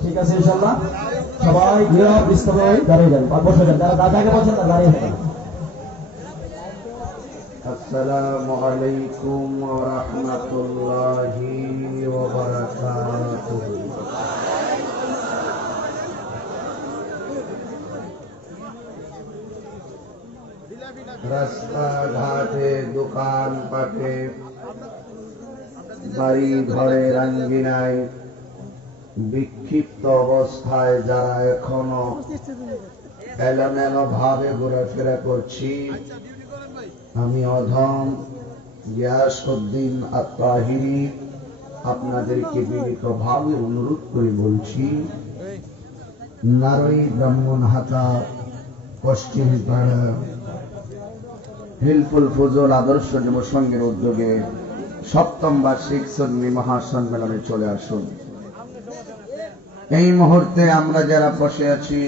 ঠিক আছে ইনশাআল্লাহ সবাই গৃহস্থভাবে দাঁড়িয়ে যান আর বসে যান যারা দাদাকে বলছেন না দাঁড়িয়ে থাকেন আসসালামু আলাইকুম ওয়া রাহমাতুল্লাহি ওয়া বারাকাতুহু রাস্তা ঘাটে দোকান পাটে বাড়ি ঘরের আঙ্গিনায় বিক্ষিপ্ত অবস্থায় যারা এখনো এলোমেলো ভাবে ঘোরাফেরা করছি, আমি অধম গিয়াসউদ্দিন আত-তাহিরি আপনাদেরকে বিনীত ভাবে অনুরোধ করে বলছি, নারই ব্রাহ্মণহাটা পশ্চিম পাড়া হিলফুল ফুজুল আদর্শ যুব সংঘের উদ্যোগে ৭ম বার্ষিক সুন্নি মহাসম্মেলনে চলে আসুন। এই মুহূর্তে আমরা যারা বসে আছি,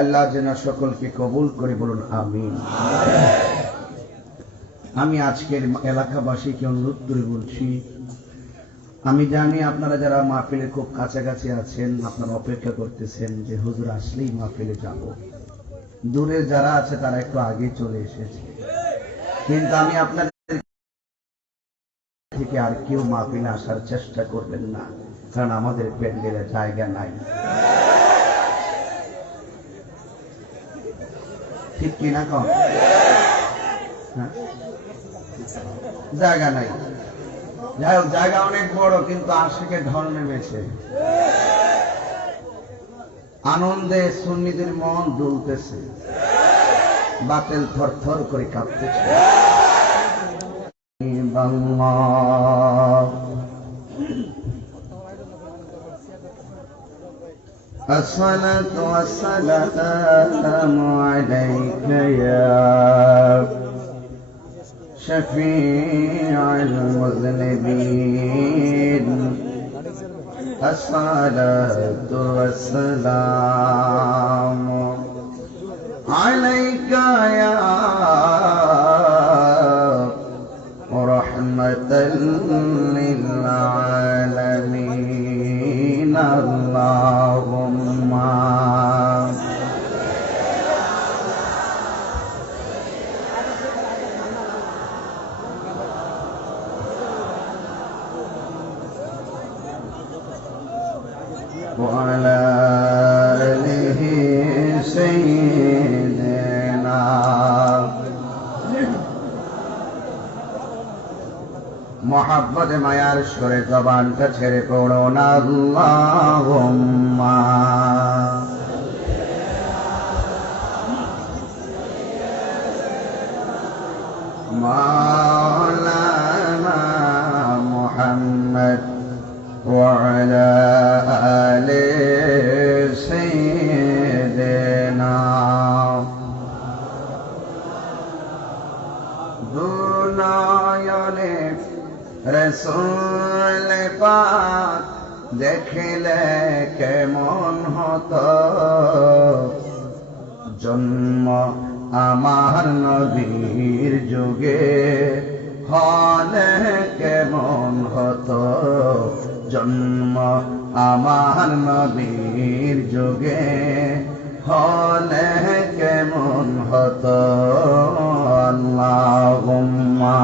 আল্লাহ যেন সকলকে কবুল করে বলুন আমিন। আমি আজকের এলাকাবাসীকে অনুরোধ করে বলছি, আমি জানি আপনারা যারা মাহফিলে খুব কাছাকাছি আছেন, আপনারা অপেক্ষা করতেছেন যে হুজুর আসলেই মাহফিলে যাব। দূরে যারা আছে তারা একটু আগে চলে এসেছে, কিন্তু আমি আপনাদের থেকে আর কেউ মাহফিলে আসার চেষ্টা করবেন না, কারণ আমাদের প্যান্ডেলে জায়গা নাই। ঠিক কিনা কম? জায়গা নাই। যাই হোক, জায়গা অনেক বড়, কিন্তু আশিকে ঢল নেমেছে। আনন্দে সুন্নিদের মন দুলতেছে, বাতিল থরথর করে কাঁপতেছে। الصلاة والسلام عليك يا شفيع المذنبين، الصلاة والسلام عليك يا رحمة للعالمين، اللهم وعلى آله سيدنا मोहब्बत मायार सुरे जबान का छेड़े पड़ो ना अल्लाहुम्मा मौलाना मुहम्मद वअला आले सय्यिदना दुनायने रसूल पाक देखले केमन हतो, जन्म आमार नबीर जुगे हले केमन हतो, जन्म आमार नबीर जुगे हले केमन हतो, अल्लाहुम्मा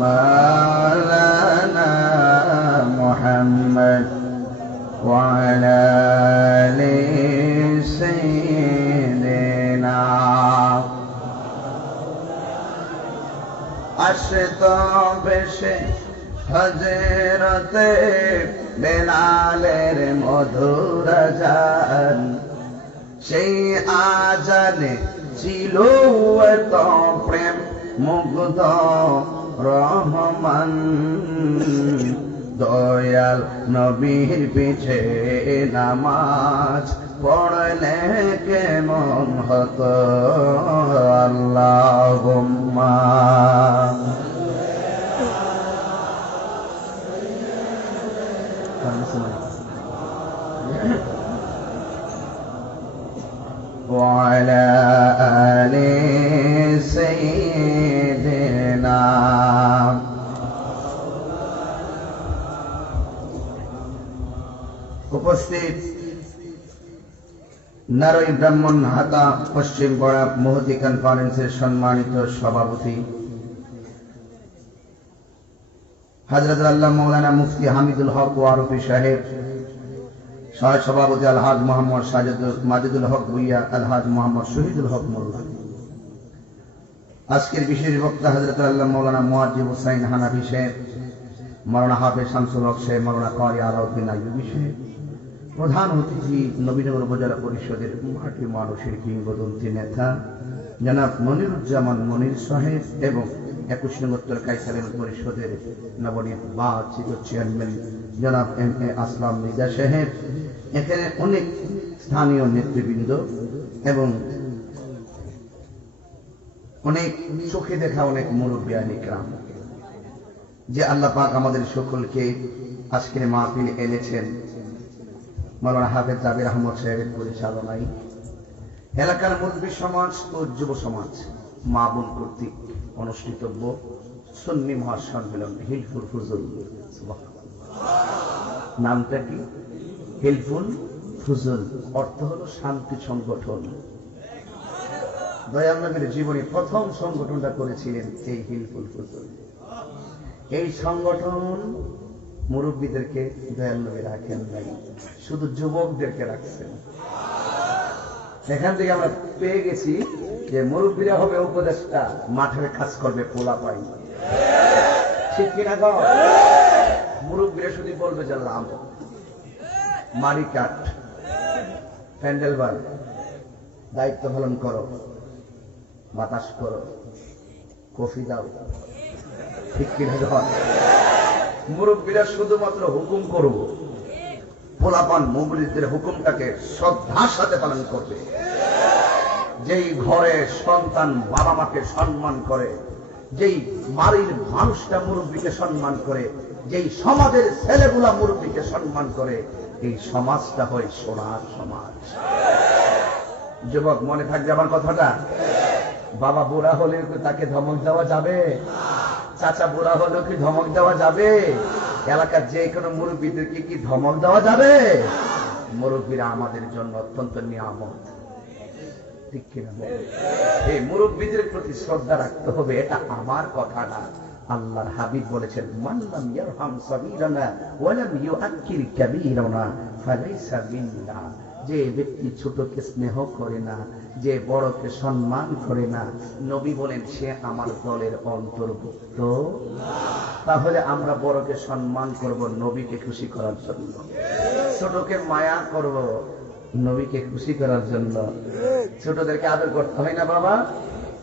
मौलाना मुहम्मद वअला आले सय्यिदना। आशितो बेशे हजरते बेलालेर मधुर आजान, সেই আজানে ছিল এত প্রেম মুগ্ধ রহমান, দয়াল নবীর পিছে নামাজ পড়লে কেমন হতো, আল্লাহুম্মা وعلى آل سيدنا উপস্থিত নারই ব্রাহ্মণ হাতা পশ্চিম পাড়া মহতি কনফারেন্সের সম্মানিত সভাপতি হযরত আল্লাহ মাওলানা মুফতি হামিদুল হক ওয়ারফি সাহেব, সহ সভাপতি আলহাজ মোহাম্মদ মাজিদুল হক ভুইয়া, আলহাজ মোহাম্মদ শহীদুল হক মোল্লা, আজকের বিশেষ বক্তা হযরত আল্লাহ মাওলানা মুয়াজ্জিব হুসাইন হানাফি সাহেব, মাওলানা হাফেজ শামসুল হক সাহেব, মাওলানা কারি আলাউদ্দিন আইয়ুবী সাহেব, প্রধান অতিথি নবীনগর উপজেলা পরিষদের মাটি মানুষের কিংবদন্তি নেতা জনাব মনিরুজ্জামান মনির সাহেব এবং 21 নং উত্তর কাইসারের পরিষদের নবনির্বাচিত চেয়ারম্যান জনাব MA আসলাম রিজা সাহেব, এখানে অনেক স্থানীয় নেতৃবৃন্দ এবং অনেক চোখে দেখা অনেক মুরব্বিয়ান ইকরাম, যে আল্লাহ পাক আমাদের সকলকে আজকের মাহফিলে এনেছেন মাওলানা হাফেজ জাবির আহমদ সাহেবের পরিচালনায় এলাকার মুরব্বী সমাজ ও যুব সমাজ মা বোন কর্তৃক অনুষ্ঠিতব্য সুন্নি মহাসম্মেলন হিলফুল ফুজুল। নামটা কি? হিলফুল ফুজুল, অর্থ হলো শান্তি সংগঠন। দয়াল নবীর জীবনে প্রথম সংগঠনটা করেছিলেন এই হিলফুল ফুজুল। এই সংগঠন মুরব্বীদেরকে দয়াল নবী রাখেন নাই, শুধু যুবকদেরকে রাখছেন। এখান থেকে আমরা পেয়ে গেছি যে মুরব্বীরা হবে উপদেষ্টা, মাঠের কাজ করবে পোলা পাই, ঠিক কিনা গো? মুরব্বীরা শুধু বলবে যে লাম মারি কাঠ প্যান্ডেল বার, দায়িত্ব পালন করো, বাতাস করো, কফি দাও, ঠিক কিনা গো? মুরব্বীরা শুধুমাত্র হুকুম করব, পোলাপান মুরব্বীদের হুকুমটাকে শ্রদ্ধার সাথে পালন করবে। যেই ঘরে সন্তান বাবা মাকে সম্মান করে, যেই বাড়ির মানুষটা মুরব্বীকে সম্মান করে, যেই সমাজের ছেলেগুলা মুরব্বীকে সম্মান করে, এই সমাজটা হয় সোনার সমাজ। যুবক মনে থাকবে আমার কথাটা। বাবা বুড়া হলে তাকে ধমক দেওয়া যাবে? চাচা বুড়া হলেও কি ধমক দেওয়া যাবে? এলাকার যে কোনো মুরব্বীদেরকে কি ধমক দেওয়া যাবে? মুরব্বীরা আমাদের জন্য অত্যন্ত নিয়ামত, ঠিক কিনা? এই মুরব্বীদের প্রতি শ্রদ্ধা রাখতে হবে, এটা আমার কথা না। আল্লাহর হাবিব বলেছেন, মান লাম ইয়ারহাম সাগীরানা ওয়া লাম ইউআক্কির কাবীরানা ফালাইসা মিন্না। যে ব্যক্তি ছোটকে স্নেহ করে না, যে বড়কে সম্মান করে না, নবী বলেন সে আমার দলের অন্তর্ভুক্ত। তাহলে আমরা বড়কে সম্মান করব নবীকে খুশি করার জন্য, ছোটকে মায়া করব নবীকে খুশি করার জন্য। ছোটদেরকে আদর করতে হয় না বাবা?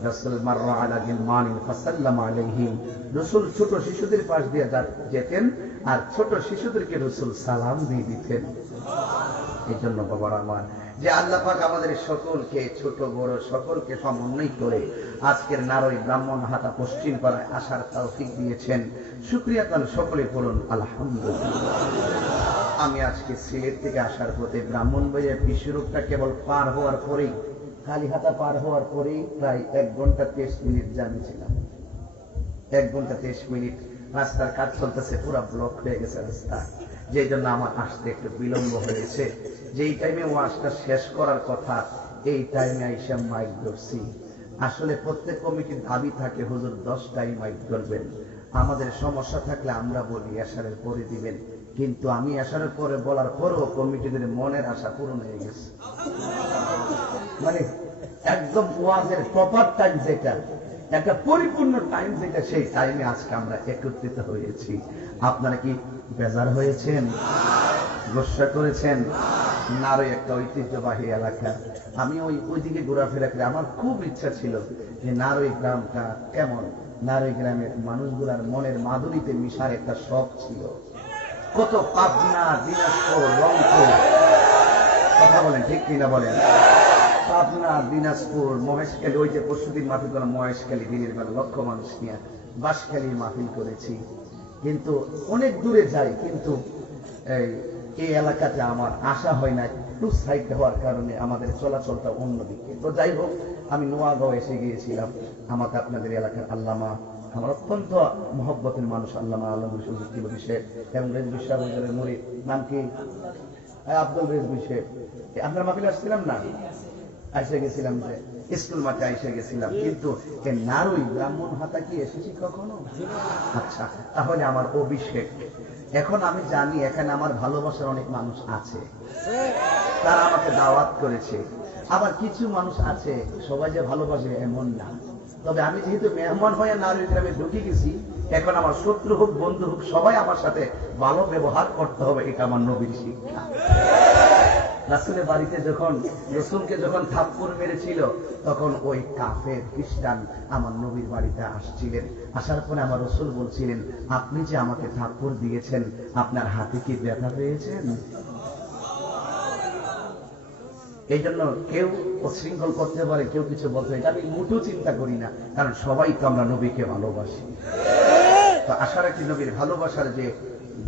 রাসূল মাররা আলা গিলমানিন ফাসাল্লামা আলাইহিম, রাসূল ছোট শিশুদের পাশ দিয়ে যেতেন আর ছোট শিশুদেরকে রাসূল সালাম দিয়ে দিতেন। এই জন্য বাবার আমার, যে আল্লাহ পাক আমাদের সকলকে ছোট বড় সকলকে সমন্বয় করে আজকের নারই ব্রাহ্মণ হাতা পশ্চিম পাড়ায় আসার তৌফিক দিয়েছেন, শুকরিয়া তার সকলে পড়ুন আলহামদুলিল্লাহ। আমি আজকে সিলেট থেকে আসার পথে ব্রাহ্মণবাড়িয়া বিশ্বরূপটা কেবল পার হওয়ার পরেই, কালীহাতা পার হওয়ার পরেই প্রায় 1 ঘন্টা 23 মিনিট জার্নি ছিলাম। 1 ঘন্টা 23 মিনিট রাস্তার কাজ চলতেছে, পুরো ব্লক হয়ে গেছে রাস্তা, যেই জন্য আমার আসতে একটু বিলম্ব হয়েছে। যেই টাইমে ওয়াজটা শেষ করার কথা, এই টাইমে আইসা মাইক ধরছি। আসলে প্রত্যেক কমিটির দাবি থাকে হুজুর 10টাই মাইক ধরবেন, আমাদের সমস্যা থাকলে আমরা বলি এশারের পরে দিবেন, কিন্তু আমি এশারের পরে বলার পরও কমিটিদের মনের আশা পূরণ হয়ে গেছে। মানে একদম ওয়াজের প্রপার টাইম যেটা, একটা পরিপূর্ণ টাইম যেটা, সেই টাইমে আজকে আমরা একত্রিত হয়েছি। আপনারা কি বেজার হয়েছেন? গোসা করেছেন? নারী একটা ঐতিহ্যবাহী এলাকা, আমি ওইদিকে ঘোরাফেরা করে আমার খুব ইচ্ছা ছিল যে নারী গ্রামটা কেমন, নারী গ্রামের মানুষগুলার মনের মাধুরীতে মিশার একটা শখ ছিল। কত পাবনা, দিনাজপুর, রংপুর, কথা বলেন ঠিক কিনা বলেন? পাবনা, দিনাজপুর, মহেশখালী, ওই যে পরশুদিন মাহফিল করা মহেশখালী, দিনের বেলা লক্ষ মানুষ নিয়ে বাঁশখালী মাহফিল করেছি। কিন্তু অনেক দূরে যাই, কিন্তু এই এলাকাতে আমার আসা হয় না, একটু সাইড হওয়ার কারণে আমাদের চলাচলটা অন্যদিকে। তো যাই হোক, আমি নোয়াগাঁও এসে গিয়েছিলাম। আমাকে আপনাদের এলাকার আল্লামা, আমার অত্যন্ত মহব্বতের মানুষ আল্লামা আলম শেখ এবং বিশ্ববিদ্যালয়ের মুরিদ, নাম কি? আব্দুল রেজবি সাহেব, আপনার মাহফিলে আসছিলাম না, আইসে গেছিলাম, যে স্কুল মাঠে আইসে গেছিলাম, কিন্তু নারুই ব্রাহ্মণ হাতা কি এসেছি কখনো? আচ্ছা, তাহলে আমার অভিষেক। এখন আমি জানি এখানে আমার ভালোবাসার অনেক মানুষ আছে, তারা আমাকে দাওয়াত করেছে। আবার কিছু মানুষ আছে সবাই যে ভালোবাসে এমন না। তবে আমি যেহেতু মেহমান হয়ে নারুই গ্রামে ঢুকে গেছি, এখন আমার শত্রু হোক বন্ধু হোক সবাই আমার সাথে ভালো ব্যবহার করতে হবে, এটা আমার নবীর শিক্ষা। রাসূলের বাড়িতে যখন রসুলকে যখন থাপ্পড় মেরেছিল, তখন ওই কাফের খ্রিস্টান আমার নবীর বাড়িতে আসছিলেন। আসার পরে আমার রসুল বলছিলেন, আপনি যে আমাকে থাপ্পড় দিয়েছেন, আপনার হাতে কি ব্যথা পেয়েছেন? এই জন্য কেউ উচ্ছৃঙ্খল করতে পারে, কেউ কিছু বলতে পারে, আমি মোটেও চিন্তা করি না, কারণ সবাই তো আমরা নবীকে ভালোবাসি। তো আশা রাখি নবীর ভালোবাসার যে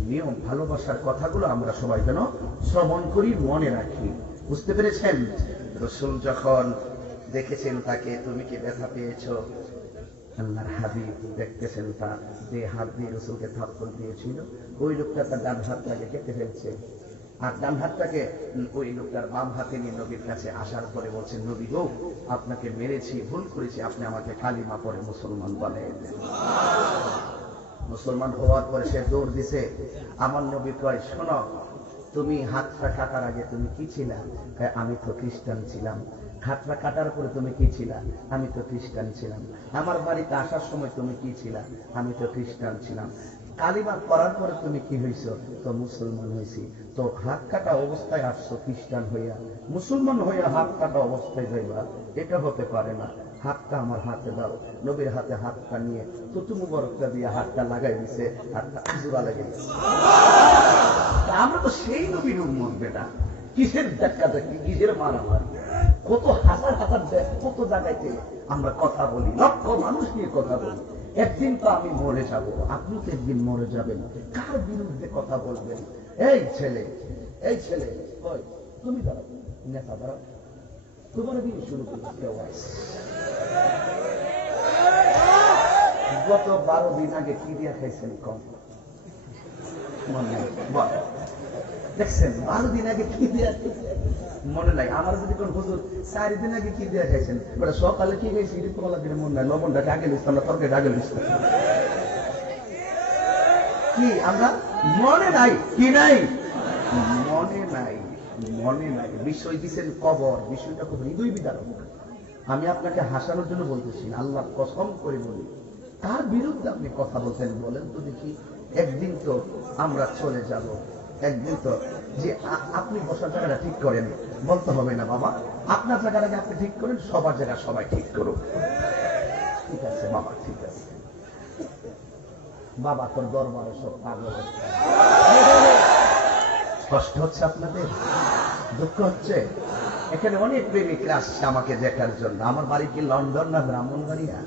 নিয়ম, ভালোবাসার কথাগুলো আমরা সবাই যেন শ্রবণ করি, মনে রাখি। বুঝতে পেরেছেন? রসুল যখন দেখেছেন তাকে, তুমি কি ব্যথা পেয়েছো? আল্লাহর হাবিব দেখতেছেন তার যে হাত দিয়ে রসুলকে থাপ্পড় দিয়েছিল, ওই লোকটা তার ডান হাতটাকে কেটে ফেলছে, আর ডান হাতটাকে ওই লোকটার বাম হাতে নিয়ে নবীর কাছে আসার পরে বলছেন, নবী গো, আপনাকে মেরেছি, ভুল করেছি, আপনি আমাকে কালিমা পড়ে মুসলমান বানিয়ে দেন। মুসলমান হওয়ার পরে সে দৌড় দিছে। আমার নবী কয়, শোনো, তুমি হাতটা কাটার আগে তুমি কি ছিলা? আমি তো খ্রিস্টান ছিলাম। হাতটা কাটার পরে তুমি কি ছিলা? আমি তো খ্রিস্টান ছিলাম। আমার বাড়িতে আসার সময় তুমি কি ছিলা? আমি তো খ্রিস্টান ছিলাম। কালিমা করার পরে তুমি কি হইছো? তো মুসলমান হয়েছি। তো হাত কাটা অবস্থায় আসছো খ্রিস্টান হইয়া, মুসলমান হইয়া হাত কাটা অবস্থায় যাইবা, এটা হতে পারে না। হাতটা আমার হাতে দাও। নবীর হাতে হাতটা নিয়ে তুতু মুবারকটা দিয়ে হাতটা লাগাই দিছে, হাতটা জোড়া লেগে গেছে। আমরা তো সেই নবীর উম্মত বেটা, কিসের দেখা দেখি, কিসের মারামারি, কত হাজার হাজার কত জায়গাতে আমরা কথা বলি, লক্ষ মানুষ নিয়ে কথা বলি। একদিন তো আমি মরে যাব, আপনি তো একদিন মরে যাবেন, কার বিরুদ্ধে কথা বলবেন? এই ছেলে, এই ছেলে, ওই তুমি দাঁড়াও, নেতা দাঁড়াও, তোমার দিয়ে শুরু করতে হয়। গত 12 দিন আগে কি দিয়া খাইছেন কম? দেখছেন 12 দিন আগে কি দিয়া মনে নাই? আমার যদি কোন হুজুর 4 দিন আগে কি দিয়া খাইছেন, ওটা সকালে কি খাইছি ঋতুকলা দিনে মনে নাই, লবণটা আগে লিখতাম না, তরকারিটা আগে লিখতাম, কি আমরা মনে নাই? কি নাই? মনে নাই, মনে নাই। বিষয় দিচ্ছেন কবর, বিষয়টা খুব হৃদয় বিদারক। আমি আপনাকে হাসানোর জন্য বলতেছি, আল্লাহ কসম করে বলি, তার বিরুদ্ধে আপনি কথা বলতেন, বলেন তো দেখি। একদিন তো আমরা চলে যাব, একদিন তো, যে আপনি বসার জায়গাটা ঠিক করেন, বলতে হবে না বাবা, আপনার জায়গাটাকে আপনি ঠিক করেন, সবার জায়গা সবাই ঠিক করুক। ঠিক আছে বাবা, ঠিক আছে বাবা, তোর দরবারে সব পাগল হচ্ছে। কষ্ট হচ্ছে আপনাদের, দুঃখ হচ্ছে। এখানে অনেক প্রেমিকরা আসছে আমাকে দেখার জন্য। আমার বাড়ি কি লন্ডন না ব্রাহ্মণবাড়িয়া?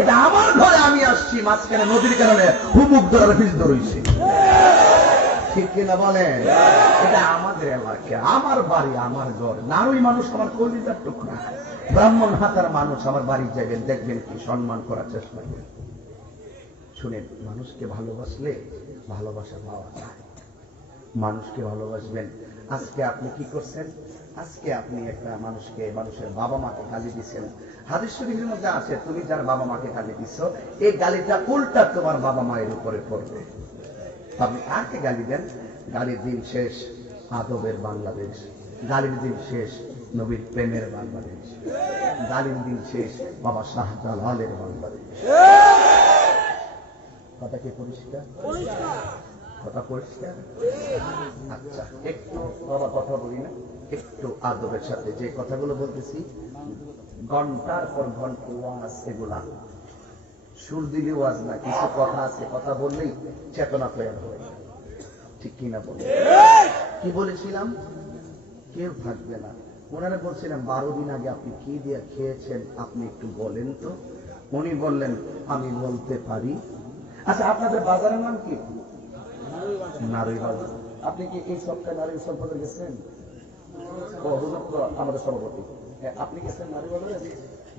এটা আমার ঘরে আমি আসছি, মাঝখানে নদীর কারণে হুমুক ধরার পিছ ধরেছি, ঠিক কিনা বলেন? এটা আমাদের এলাকা, আমার বাড়ি, আমার ঘর। নারী মানুষ আমার কলিজার টুকরা, ব্রাহ্মণ হাতার মানুষ আমার বাড়ি যাবেন, দেখবেন কি সম্মান করার চেষ্টা করি। শুনেন, মানুষকে ভালোবাসলে ভালোবাসা পাওয়া যায়। মানুষকে ভালোবাসবেন। আজকে আপনি কি করছেন? আজকে আপনি একটা মানুষকে, মানুষের বাবা মাকে গালি দিচ্ছেন। হাদিস শরীফের মধ্যে আছে, তুমি যার বাবা মাকে গালি দিচ্ছ, এই গালিটা উল্টা তোমার বাবা মায়ের উপরে পড়বে। আপনি কাকে গালি দেন? গালির দিন শেষ, আদবের বাংলাদেশ। গালির দিন শেষ, নবীর প্রেমের বাংলাদেশ। গালির দিন শেষ, বাবা শাহজালালের বাংলাদেশ। কথা কি পরিষ্কার? কথা পরিষ্কার? আচ্ছা, একটু বাবা কথা বলি না, একটু আদবের সাথে যে কথাগুলো বলতেছি, ঘন্টার পর ঘন্টা ওয়াজ, এগুলা সুর দিলে ওয়াজ না, কিছু কথা আছে, কথা বললেই চেতনা তৈরি হয়, ঠিক কিনা বলে? কি বলেছিলাম? কেউ থাকবে না। ওনারা বলছিলেন 12 দিন আগে আপনি কি দিয়ে খেয়েছেন, আপনি একটু বলেন তো। উনি বললেন, আমি বলতে পারি। আচ্ছা, আপনাদের বাজারের নাম কি? নারী বাজার। আপনি কি এই সপ্তাহে নারী সম্পর্কে গেছেন? ও হুজুর তো আমাদের সভাপতি। আপনি গেছেন নারী বাজারে?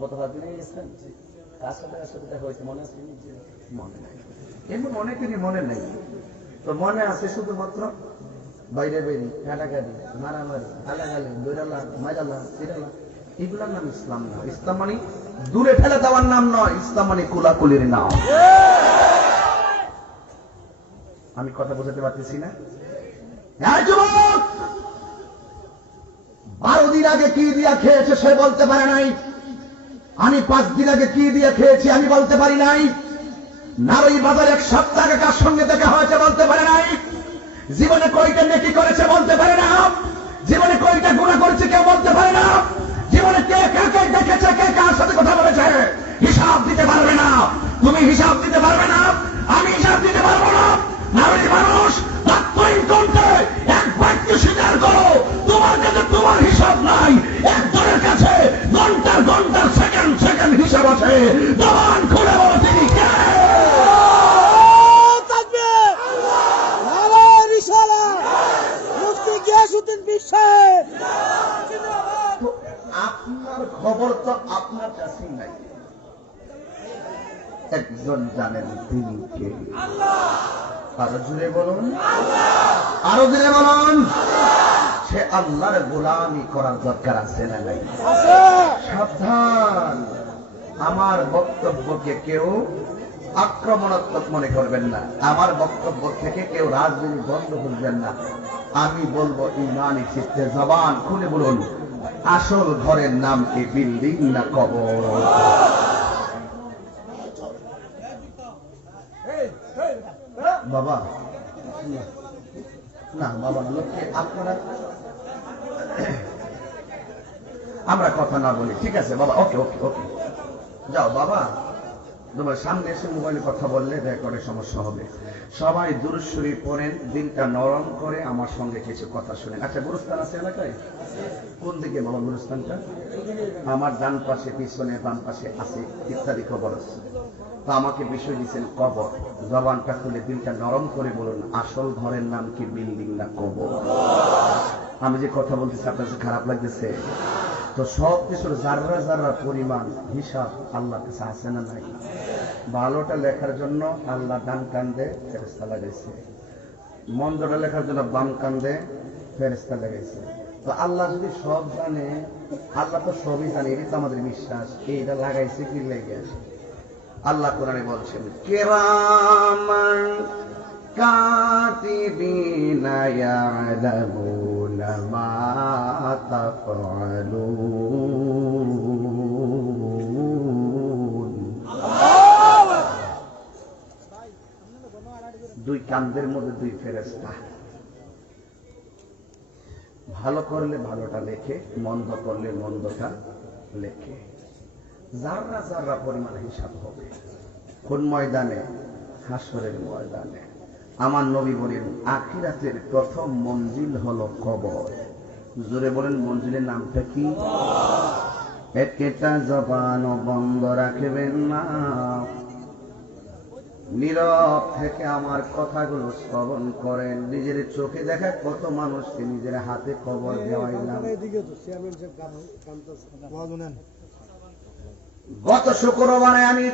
গত 5 দিনে গেছেন? কার সাথে দেখা হয়েছে মনে আছে? মনে নাই। এমন অনেকেরই মনে নাই। তো মনে আছে শুধুমাত্র বাইরে বেরি কাটাকাটি মারামারি গালাগালি দৈরালা মাইরালা সিরালা এগুলোর নাম ইসলাম না। ইসলাম মানে দূরে ফেলে দেওয়ার নাম নয়, ইসলাম মানে কুলাকুলির নাম। আমি কথা বোঝাতে পারতেছি না? 12 দিন আগে কি দিয়া খেয়েছে সে বলতে পারে নাই, আমি 5 দিন আগে কি দিয়ে খেয়েছি আমি বলতে পারি নাই, নারী বাজার 1 সপ্তাহ আগে কার সঙ্গে দেখা হয়েছে বলতে পারে নাই, জীবনে কয়টা নেকি করেছে বলতে পারে না, জীবনে কয়টা গুনাহ করেছে কেউ বলতে পারে না, জীবনে কে কাকে দেখেছে কে কার সাথে কথা বলেছে হিসাব দিতে পারবে না। তুমি হিসাব দিতে পারবে না, আমি হিসাব দিতে পারবো না। নারী মানুষ তাৎক্ষণিক ঘন্টে এক বাক্য স্বীকার করো, তোমার কাছে তোমার হিসাব নাই, একজনের কাছে ঘন্টার ঘন্টার সেকেন্ড সেকেন্ড হিসাব আছে। জবান খুলে বলো তিনি কে? আপনার খবর তো আপনার কাছেই নাই, একজন জানেন তিনি কে। আরো জুড়ে বলুন, আরো জুড়ে বলুন। সে আল্লাহর গোলামি করার দরকার আছে না নাই? সাবধান, আমার বক্তব্যকে কেউ আক্রমণাত্মক মনে করবেন না, আমার বক্তব্য থেকে কেউ রাজনীতি বন্ধ করবেন না। আমি বলবো ইমানি চিত্তে, জবান খুলে বলুন, আসল ঘরের নাম কি বিল্ডিং না কবর? বাবা না, বাবা না, লোককে আপনারা আমরা কথা না বলি, ঠিক আছে বাবা, ওকে ওকে ওকে, যাও বাবা, তোমার সামনে এসে মোবাইলে কথা বললে রেকর্ডে সমস্যা হবে। সবাই দুরূদ শরীফ পড়েন, দিনটা নরম করে আমার সঙ্গে কিছু কথা শুনেন। আচ্ছা, গুরুস্থান আছে এলাকায়? কোন দিকে বাবা গুরুস্থানটা? আমার ডান পাশে, পিছনে, বাম পাশে আছে ইত্যাদি খবর আছে। তো আমাকে বিষয় দিচ্ছেন কবর। জবানটা খুলে দিলটা নরম করে বলুন, আসল ঘরের নাম কি বিল্ডিং না কবর? আমি যে কথা বলতেছি আপনার কাছে খারাপ লাগতেছে? তো সব কিছুর জাররা জাররা পরিমাণ হিসাব আল্লাহর কাছে আছে না নাই? ভালোটা লেখার জন্য আল্লাহ ডান কান্দে ফেরেশতা লাগাইছে, মন্দটা লেখার জন্য বাম কান্দে ফেরেশতা লাগাইছে। তো আল্লাহ যদি সব জানে, আল্লাহ তো সবই জানে, এটা তো আমাদের বিশ্বাস। এইটা লাগাইছে কি লেগে আসে? আল্লাহ কোরআনে বলছেন, কিরামান কাতিবিনা ইয়ালামুনা মা তাফআলুন। দুই কান্দের মধ্যে দুই ফেরেশতা, ভালো করলে ভালোটা লেখে, মন্দ করলে মন্দটা লেখে। জাররা জাররা পরিমাণ হিসাব হবে। কোন ময়দানে? হাসরের ময়দানে। আমার নবী বলেন, আখিরাতের প্রথম মঞ্জিল হলো কবর। জোরে বলেন, মঞ্জিলের নামটা কি? একটা জবান বন্ধ রাখবেন না, নীরব থেকে আমার কথাগুলো শ্রবণ করেন। নিজের চোখে দেখা কত মানুষকে নিজের হাতে কবর দেওয়াইলাম। গত শুক্রবারে আমি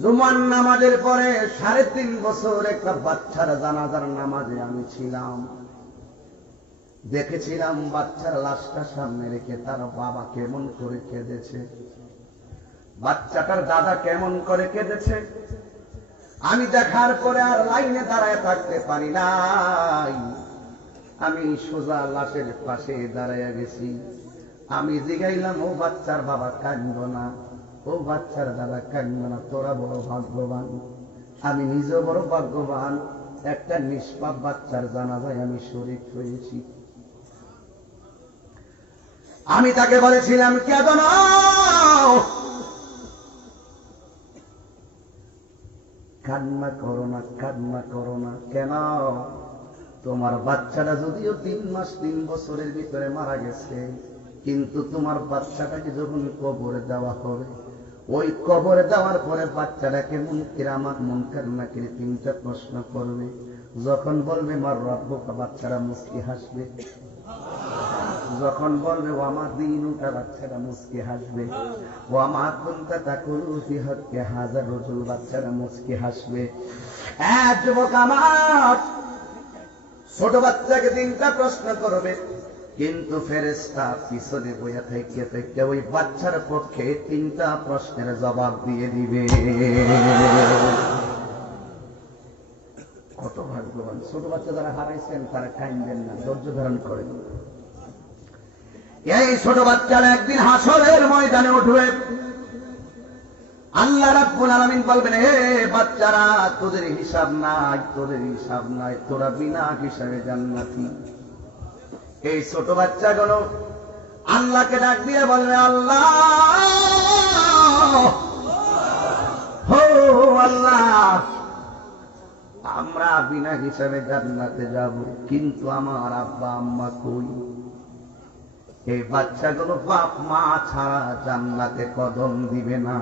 জুমার নামাজের পরে 3.5 বছর একটা বাচ্চার জানাজার নামাজে আমি ছিলাম। দেখেছিলাম বাচ্চার লাশটা সামনে রেখে তার বাবা কেমন করে কেঁদেছে, বাচ্চাটার দাদা কেমন করে কেঁদেছে। আমি দেখার পরে আর লাইনে দাঁড়ায় থাকতে পারি নাই, আমি সোজা লাশের পাশে দাঁড়ায় গেছি। আমি জিগাইলাম, ও বাচ্চার বাবা কাঁদব না, ও বাচ্চার দাদা কাঁদব না, তোরা বড় ভাগ্যবান। আমি নিজে বড় ভাগ্যবান, একটা নিষ্পাপ বাচ্চার জানাজায় আমি শরীক হয়েছি। আমি তাকে বলেছিলাম, কেঁদো না, কান্না করো না, কান্না করো না। কেন? তোমার বাচ্চাটা যদিও 3 মাস 3 বছরের ভিতরে মারা গেছে, কিন্তু তোমার বাচ্চাটাকে যখন কবরে দেওয়া হবে, ওই কবরে দেওয়ার পরে বাচ্চাটাকে মুনকির আমার মুনকার নাকির 3টা প্রশ্ন করবে। যখন বলবে মার রাব্বুকা, বাচ্চারা মুস্কি হাসবে। যখন বলবে ও আমার দিনুকা, বাচ্চারা মুস্কি হাসবে। ও আমার কুনতা তাকুলু ফি হাক্কি হাযার রাজুল, বাচ্চারা মুস্কি হাসবে। যুবক আমার, ছোট বাচ্চাকে 3টা প্রশ্ন করবে, কিন্তু ফেরেশতা পিছনে বইয়া থেকে থেকে ওই বাচ্চার পক্ষে 3টা প্রশ্নের জবাব দিয়ে দিবে। কত ভাগ্যবান! ছোট বাচ্চা যারা হারাইছেন তারা কাঁদবেন না, ধৈর্য ধারণ করেন। এই ছোট বাচ্চারা একদিন হাসরের ময়দানে উঠবে। আল্লাহ রাব্বুল আলামিন বলবেন, হে বাচ্চারা, তোদের হিসাব নাই, তোদের হিসাব নাই, তোরা বিনা হিসাবে জান্নাতি। এই ছোট বাচ্চাগুলো আল্লাহকে ডাক দিয়ে বলবে, আল্লাহ, হো আল্লাহ, আমরা বিনা হিসাবে জান্নাতে যাব, কিন্তু আমার আব্বা আম্মা কই? এই বাচ্চাগুলো বাপ মা ছাড়া জান্নাতে কদম দিবে না।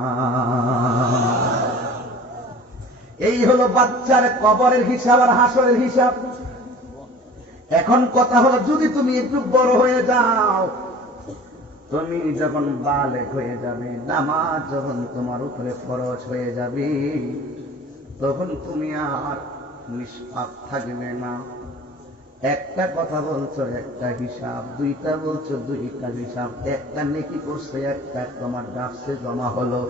এই হলো বাচ্চার কবরের হিসাব আর হাসরের হিসাব। এখন কথা হলো, যদি তুমি একটু বড় হয়ে যাও, তুমি যখন বালেগ হয়ে যাবে, নামাজ যখন তোমার উপরে ফরজ হয়ে যাবে, তখন তুমি আর নিষ্পাপ থাকবে না। একটা কথা বলছো একটা হিসাব, 2টা বলছো 2টা হিসাব, একটা নেকি করছো একটা তোমার ডাবসে জমা হলো,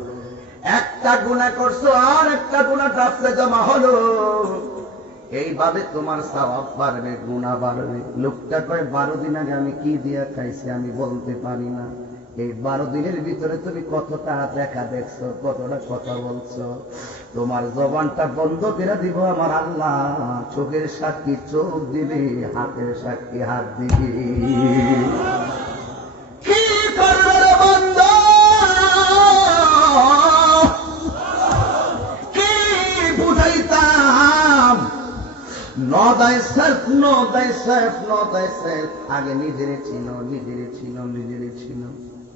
একটা গুনাহ করছো আর একটা গুনাহ ডাবসে জমা হলো। এইভাবে তোমার সওয়াব বাড়বে, গুনাহ বাড়বে। লোকটা কয় 12 দিন আগে আমি কি দিয়া খাইছি আমি বলতে পারি না। এই 12 দিনের ভিতরে তুমি কতটা দেখা দেখছো, কতটা কথা বলছো। তোমার জবানটা বন্ধ করে দিব আমার আল্লাহ, চোখের সাক্ষী চোখ দিবি, হাতের সাক্ষী হাত দিবি। কি করবে রে বন্ধু, কি বুঝাইতাম? Know thyself, know thyself, know thyself। আগে নিজেরে চিনো, নিজেরে চিনো, নিজেরে চিনো।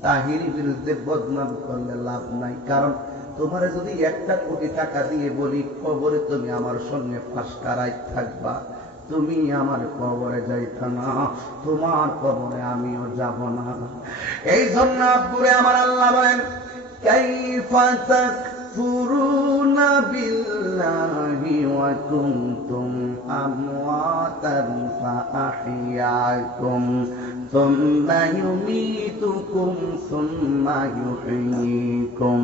তাহিরি বিরুদ্ধে বদনাম করলে লাভ নাই, কারণ তোমার যদি 1 কোটি টাকা দিয়ে বলি কবরে তুমি আমার সঙ্গে 5টা রাত থাকবা, তুমি আমার কবরে যাইতা না, তোমার কবরে আমিও যাব না। এই জন্য আব্বুরে আমার আল্লাহ বলেন, কাইফা তাকফুরুনা বিল্লাহি ওয়া কুনতুম আমওয়াতান ফাআহইয়াকুম সুম্মা ইউমীতুকুম সুম্মা ইউহয়ীকুম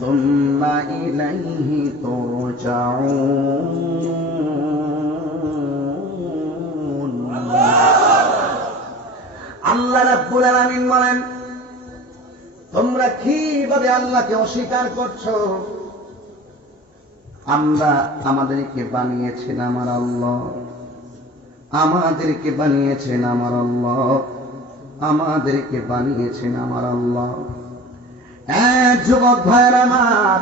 সুম্মা ইলাইহি তুরজাউন। আল্লাহ রাব্বুল আলামিন বলেন, তোমরা কিভাবে আল্লাহকে অস্বীকার করছো? আমরা আমাদেরকে বানিয়েছেন আমার আল্লাহ, আমাদেরকে বানিয়েছেন আমার আল্লাহ, আমাদেরকে বানিয়েছেন আমার আল্লাহ। যুবক ভাইরা আমার,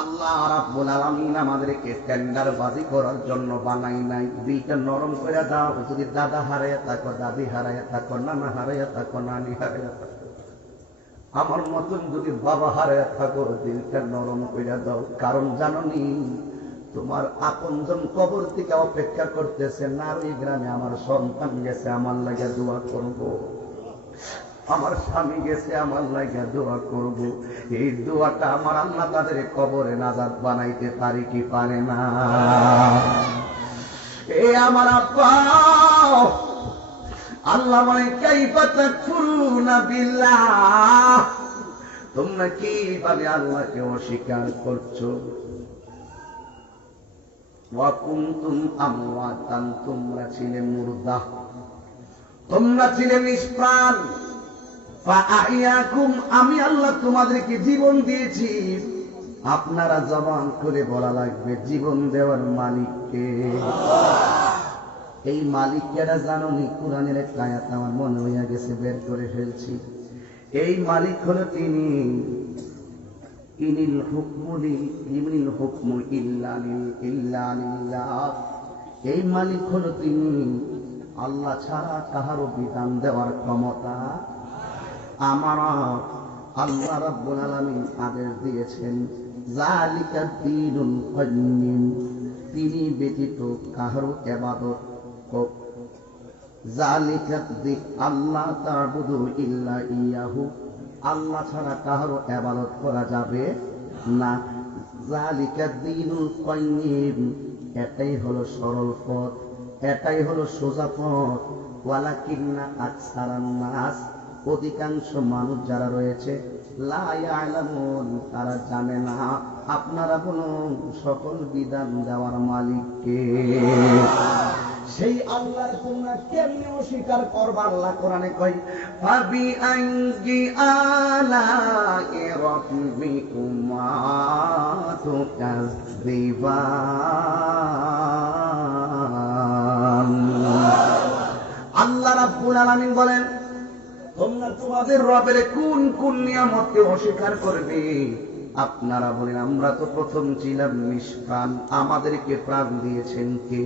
আল্লাহ রাব্বুল আলামিন আমাদেরকে টেন্ডারবাজি করার জন্য বানাই নাই। 2টা নরম করে দাও, যদি দাদা হারাইয়া থাকো, দাদি হারাইয়া থাকো, নানা হারাইয়া থাকো, নানি হারাইয়া থাকো, আমার মতন যদি বাবা হারাইয়া থাকো, দিলটা নরম করে দাও। কারণ জাননি, তোমার আপনজন কবর থেকে অপেক্ষা করতেছে, নারী গ্রামে আমার সন্তান গেছে, আমার লাগে দোয়া করব, আমার স্বামী গেছে, আমার লাগে দোয়া করব। এই দোয়াটা আমার আল্লাহ তাদের কবরে নাজাত বানাইতে পারে কি পারে না? এ আমার আব্বা, আল্লাহ বলে, কাইফা তাকফুরুনা বিল্লাহ, তোমরা কিভাবে আল্লাহকে অস্বীকার করছো? ওয়া কুনতুম আমওয়াতান, তোমরা ছিলে মুর্দা, তোমরা ছিলে নিষ্প্রাণ। ফাআহইয়াকুম, আমি আল্লাহ তোমাদেরকে জীবন দিয়েছি। আপনারা জবান করে বলা লাগবে, জীবন দেওয়ার মালিককে। এই মালিক যারা জানোনি, কোরআনের একটা আয়াত আমার মনে হইয়া গেছে, বের করে ফেলছি। এই মালিক হলো তিনি, ইনিল হুকমু ইল্লা লিল্লাহ। এই মালিক হলো তিনি, আল্লাহ ছাড়া কাহারও বিধান দেওয়ার ক্ষমতা আমার আল্লাহ রাব্বুল আলামিন আদেশ দিয়েছেন, যালিকা দীনুল কাইয়্যিম, তিনি ব্যতীত কাহারও ইবাদত হোক। যালিকা দিন, আল্লাহ তা'বুদু ইল্লা ইয়াহু, আল্লাহ ছাড়া কাহারও ইবাদত করা যাবে না। যালিকা দীনুল কাইয়্যিম, এটাই হলো সরল পথ, এটাই হলো সোজা পথ। ওয়ালাকিন্না আকসারান নাস, অধিকাংশ মানুষ যারা রয়েছে, লা ইয়ালামুন, তারা জানে না। আপনারা বলুন সকল বিধান দেওয়ার মালিক কে? সেই আল্লাহর তোমরা কেমনে অস্বীকার করবা? আল্লাহ কোরআনে কয়, ফাবি আইয়ি আলা'i রাব্বিকুমা তুকাযযিবান। আল্লাহ রাব্বুল আলামিন বলেন, তোমরা তোমাদের রবের কোন কোন নিয়ামতকে অস্বীকার করবে? আপনারা বলেন, আমরা তো প্রথম ছিলাম নিষ্প্রাণ, আমাদেরকে প্রাণ দিয়েছেন কে?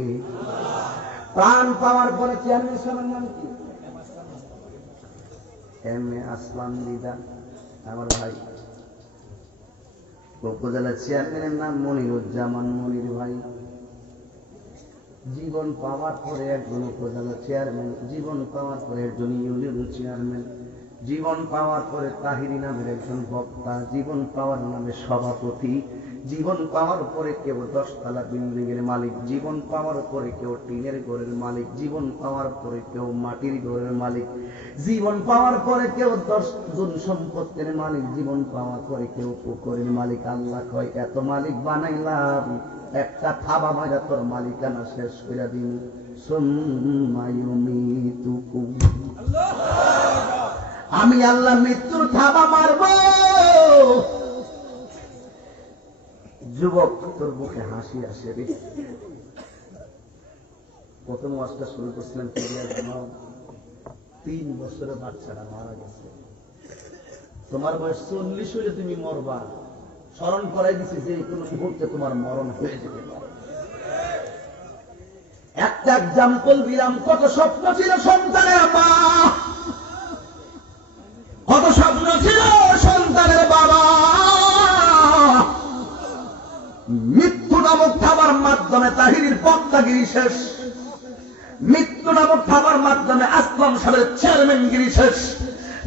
প্রাণ পাওয়ার পরে চেয়ারম্যান সাহেবের নাম কি? এম.এ. আসলাম দিদা, আমার ভাই। উপজেলা চেয়ারম্যানের নাম মনিরুজ্জামান, মনির ভাই। জীবন পাওয়ার পরে একজন উপজেলা চেয়ারম্যান, জীবন পাওয়ার পরে একজন ইউনিয়ন চেয়ারম্যান, জীবন পাওয়ার পরে তাহিরি নামের একজন বক্তা, জীবন পাওয়ার নামে সভাপতি, জীবন পাওয়ার পরে কেউ 10 তলা বিল্ডিং এর মালিক, জীবন পাওয়ার পরে কেউ টিনের ঘরের মালিক, জীবন পাওয়ার পরে কেউ মাটির ঘরের মালিক, জীবন পাওয়ার পরে কেউ 10 জন সম্পত্তির মালিক, জীবন পাওয়ার পরে কেউ পুকুরের মালিক। আল্লাহ কয়, এত মালিক বানাইলাম, একটা থাবা মাইরা তোর মালিকানা শেষ করে দিন। সুম্মা ইউমিতুকুম, আমি আল্লাহ মৃত্যুর থাবা মারব। যুবক, তোর মুখে হাসি আসে রে। প্রথম ওয়াজটা শুরু করছিলাম 3 বছরের বাচ্চারা মারা গেছে। তোমার বয়স 40 হইলে তুমি মরবা, স্মরণ করাই দিছি যে কোনো মুহূর্তে তোমার মরণ হয়ে যেতে পারে। একটা এক্সাম্পল দিলাম। কত স্বপ্ন ছিল সন্তানের মা, কত স্বপ্ন ছিল সন্তানের বাবা। মৃত্যু নামক থাবার মাধ্যমে তাহিরির পদ্মাগিরি শেষ, মৃত্যু নামক থাবার মাধ্যমে আসলাম সাহেবের চেয়ারম্যানগিরি শেষ,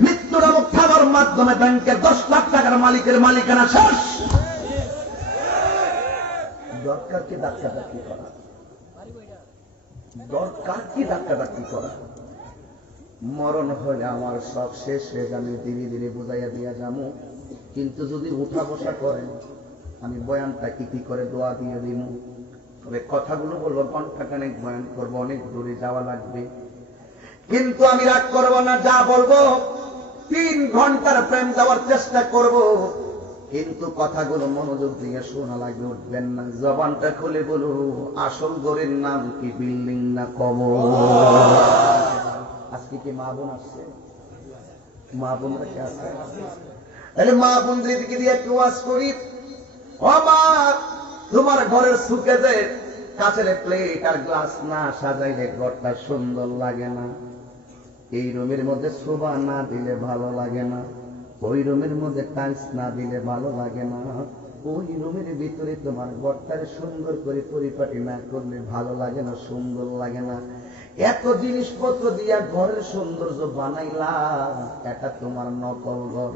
মৃত্যু নামক থাবার মাধ্যমে ব্যাংকের 10 লাখ টাকার মালিকের মালিকানা শেষ। দরকার কি ধাক্কাধাক্কি করা? দরকার কি ধাক্কাধাক্কি করা? মরণ হলে আমার সব শেষ হয়ে যাবে, ধীরে ধীরে বুঝাইয়া দিয়া যাবো। কিন্তু যদি উঠা বসা করেন, আমি বয়ানটা কি করে দোয়া দিয়ে দিব। তবে কথাগুলো বলবো, ঘন্টাখানেক বয়ান করবো, অনেক দূরে যাওয়া লাগবে। কিন্তু আমি রাগ করবো না, যা বলবো 3 ঘন্টার প্রেম যাওয়ার চেষ্টা করব। কিন্তু কথাগুলো মনোযোগ দিয়ে শোনা লাগবে, উঠবেন না। জবানটা খুলে বলো, আসল ঘরের নাম কি, বিল্ডিং না কবর? আজকে কি মা বোন আসছে? মা বোনরা কি আসছে? তাহলে মা বোনদের দিকে দিয়ে একটু ওয়াজ করি। ও মা, তোমার ঘরের সুকেজে কাছের প্লেট আর গ্লাস না সাজাইলে ঘরটা সুন্দর লাগে না। এই রুমের মধ্যে শোভা না দিলে ভালো লাগে না, ওই রুমের মধ্যে টাইলস না দিলে ভালো লাগে না, ওই রুমের ভিতরে তোমার ঘরটারে সুন্দর করে পরিপাটি না করলে ভালো লাগে না, সুন্দর লাগে না। এত জিনিসপত্র দিয়া ঘরের সৌন্দর্য বানাইলা, এটা তোমার নকল ঘর।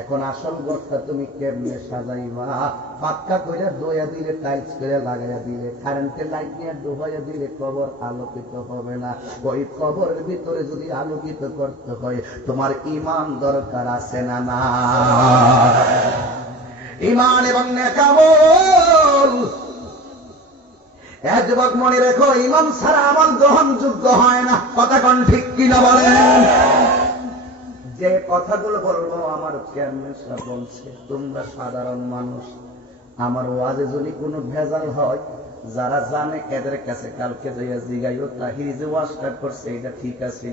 এখন আসল ঘরটা তুমি কেমনে সাজাইবা? পাক্কা করে দইয়া দিলে, টাইলস করে লাগাইয়া দিলে, কারেন্টের লাইট নিয়ে ডুবাইয়া দিলে কবর আলোকিত হবে না। ওই কবরের ভিতরে যদি আলোকিত করতে হয়, তোমার ঈমান দরকার আছে না? না, ঈমান এবং নেক আমল। যুবক মনে রেখো, ঈমান ছাড়া আমল গ্রহণযোগ্য হয় না। কথা কোন ঠিক কিনা বলেন? যে কথাগুলো বলবো আমার চেয়ারম্যান সাহেব বলছে, তোমরা সাধারণ মানুষ, আমার ওয়াজে যদি কোনো ভেজাল হয়, যারা জানে এদের কাছে কালকে যাইয়া জিগাইও, তাহিরি যে ওয়াজটা করছে এটা ঠিক আছে।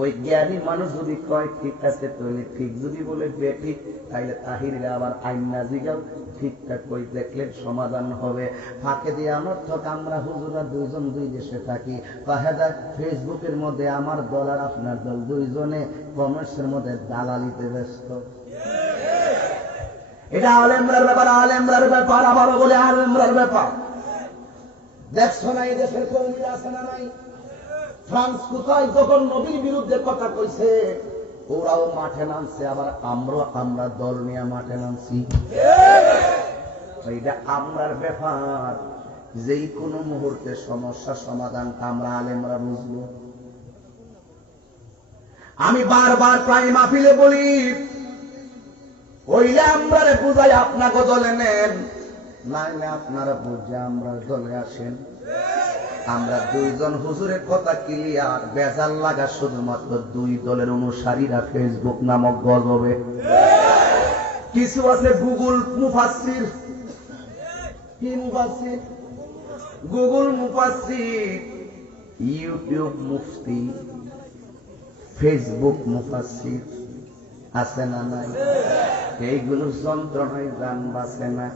ওই জ্ঞানী মানুষ যদি কয় ঠিক আছে তাহলে ঠিক, যদি বলে বেঠিক তাইলে তাহিরিরা আবার আইনা জিগাও, ঠিকঠাক কই দেখলে সমাধান হবে। ফাঁকে দিয়ে অনর্থক আমরা হুজুরা 2 জন 2 দেশে থাকি। কাহেদা ফেসবুকের মধ্যে আমার দল আর আপনার দল 2 জনে কমেন্টসের মধ্যে দালালিতে ব্যস্ত। এটা আলেমরার ব্যাপার, আলেমরার ব্যাপার, আবারও বলে আলেমরার ব্যাপার। দেখছো না এই দেশের কর্মীরা আছে না নাই? ফ্রান্স কোথায় যখন নবীর বিরুদ্ধে কথা কইছে, ওরাও মাঠে নামছে, আবার আমরা দল নিয়ে মাঠে নামছি। এইটা আমরার ব্যাপার। যেই কোনো মুহূর্তে সমস্যা সমাধানটা আমরা আলেমরা বুঝবো। আমি বারবার প্রায় মাহফিলে বলি, ওইলে আমরা বুঝাই আপনাকে দলে নেন, নাইলে আপনারা বুঝে আমরা দলে আসেন। আমরা দুইজন হুজুরের কথা ক্লিয়ার, বেজাল লাগা শুধুমাত্র দুই দলের অনুসারীরা ফেসবুক নামক গজবে। কিছু আছে গুগল মুফাসসির, কি মুফাসসির? গুগল মুফাসসির, ইউটিউব মুফতি, ফেসবুক মুফাসসির আছে না নাই? এইগুলো যন্ত্রণায় জান বাঁচে না।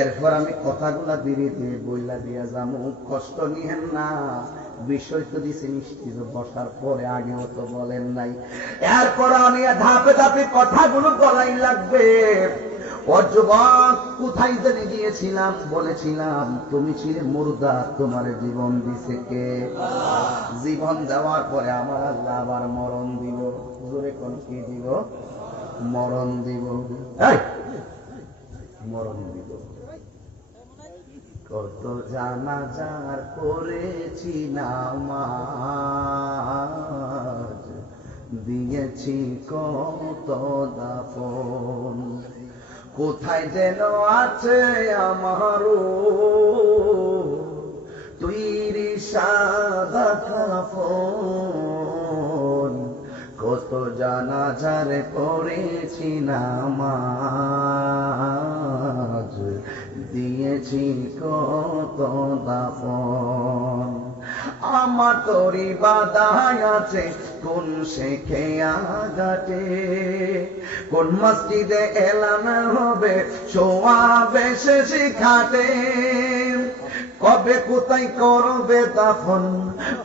এরপর আমি কথাগুলা ধীরে ধীরে বইলা দিয়া যাবো, কষ্ট নিয়েন না। বিষয় তো দিছে নিশ্চিত, বসার পরে আগেও তো বলেন নাই। এরপর আমি ধাপে ধাপে কথাগুলো বলাই লাগবে। অযুবক, কোথায় জেনে গিয়েছিলাম? বলেছিলাম তুমি ছিলে মুর্দা, তোমার জীবন দিছে কে? জীবন দেওয়ার পরে আমার আল্লাহ আবার মরণ দিব। জোরে কোন কি দিব? মরণ দিব। মরণ দিব। কত জানাজার করেছি নামাজ, দিয়েছি কত দাফন, কোথায় যেন আছে আমারও তৈরি সাদা কাফন। কত জানাজার করেছি নামাজ, দিয়েছি কত দাফন। আমার তরি বাদায় আছে কোন শেখে আগাটে, কোন মসজিদে এলান হবে সোয়াবে শেষে খাটে। কবে কোথায় করবে দাফন,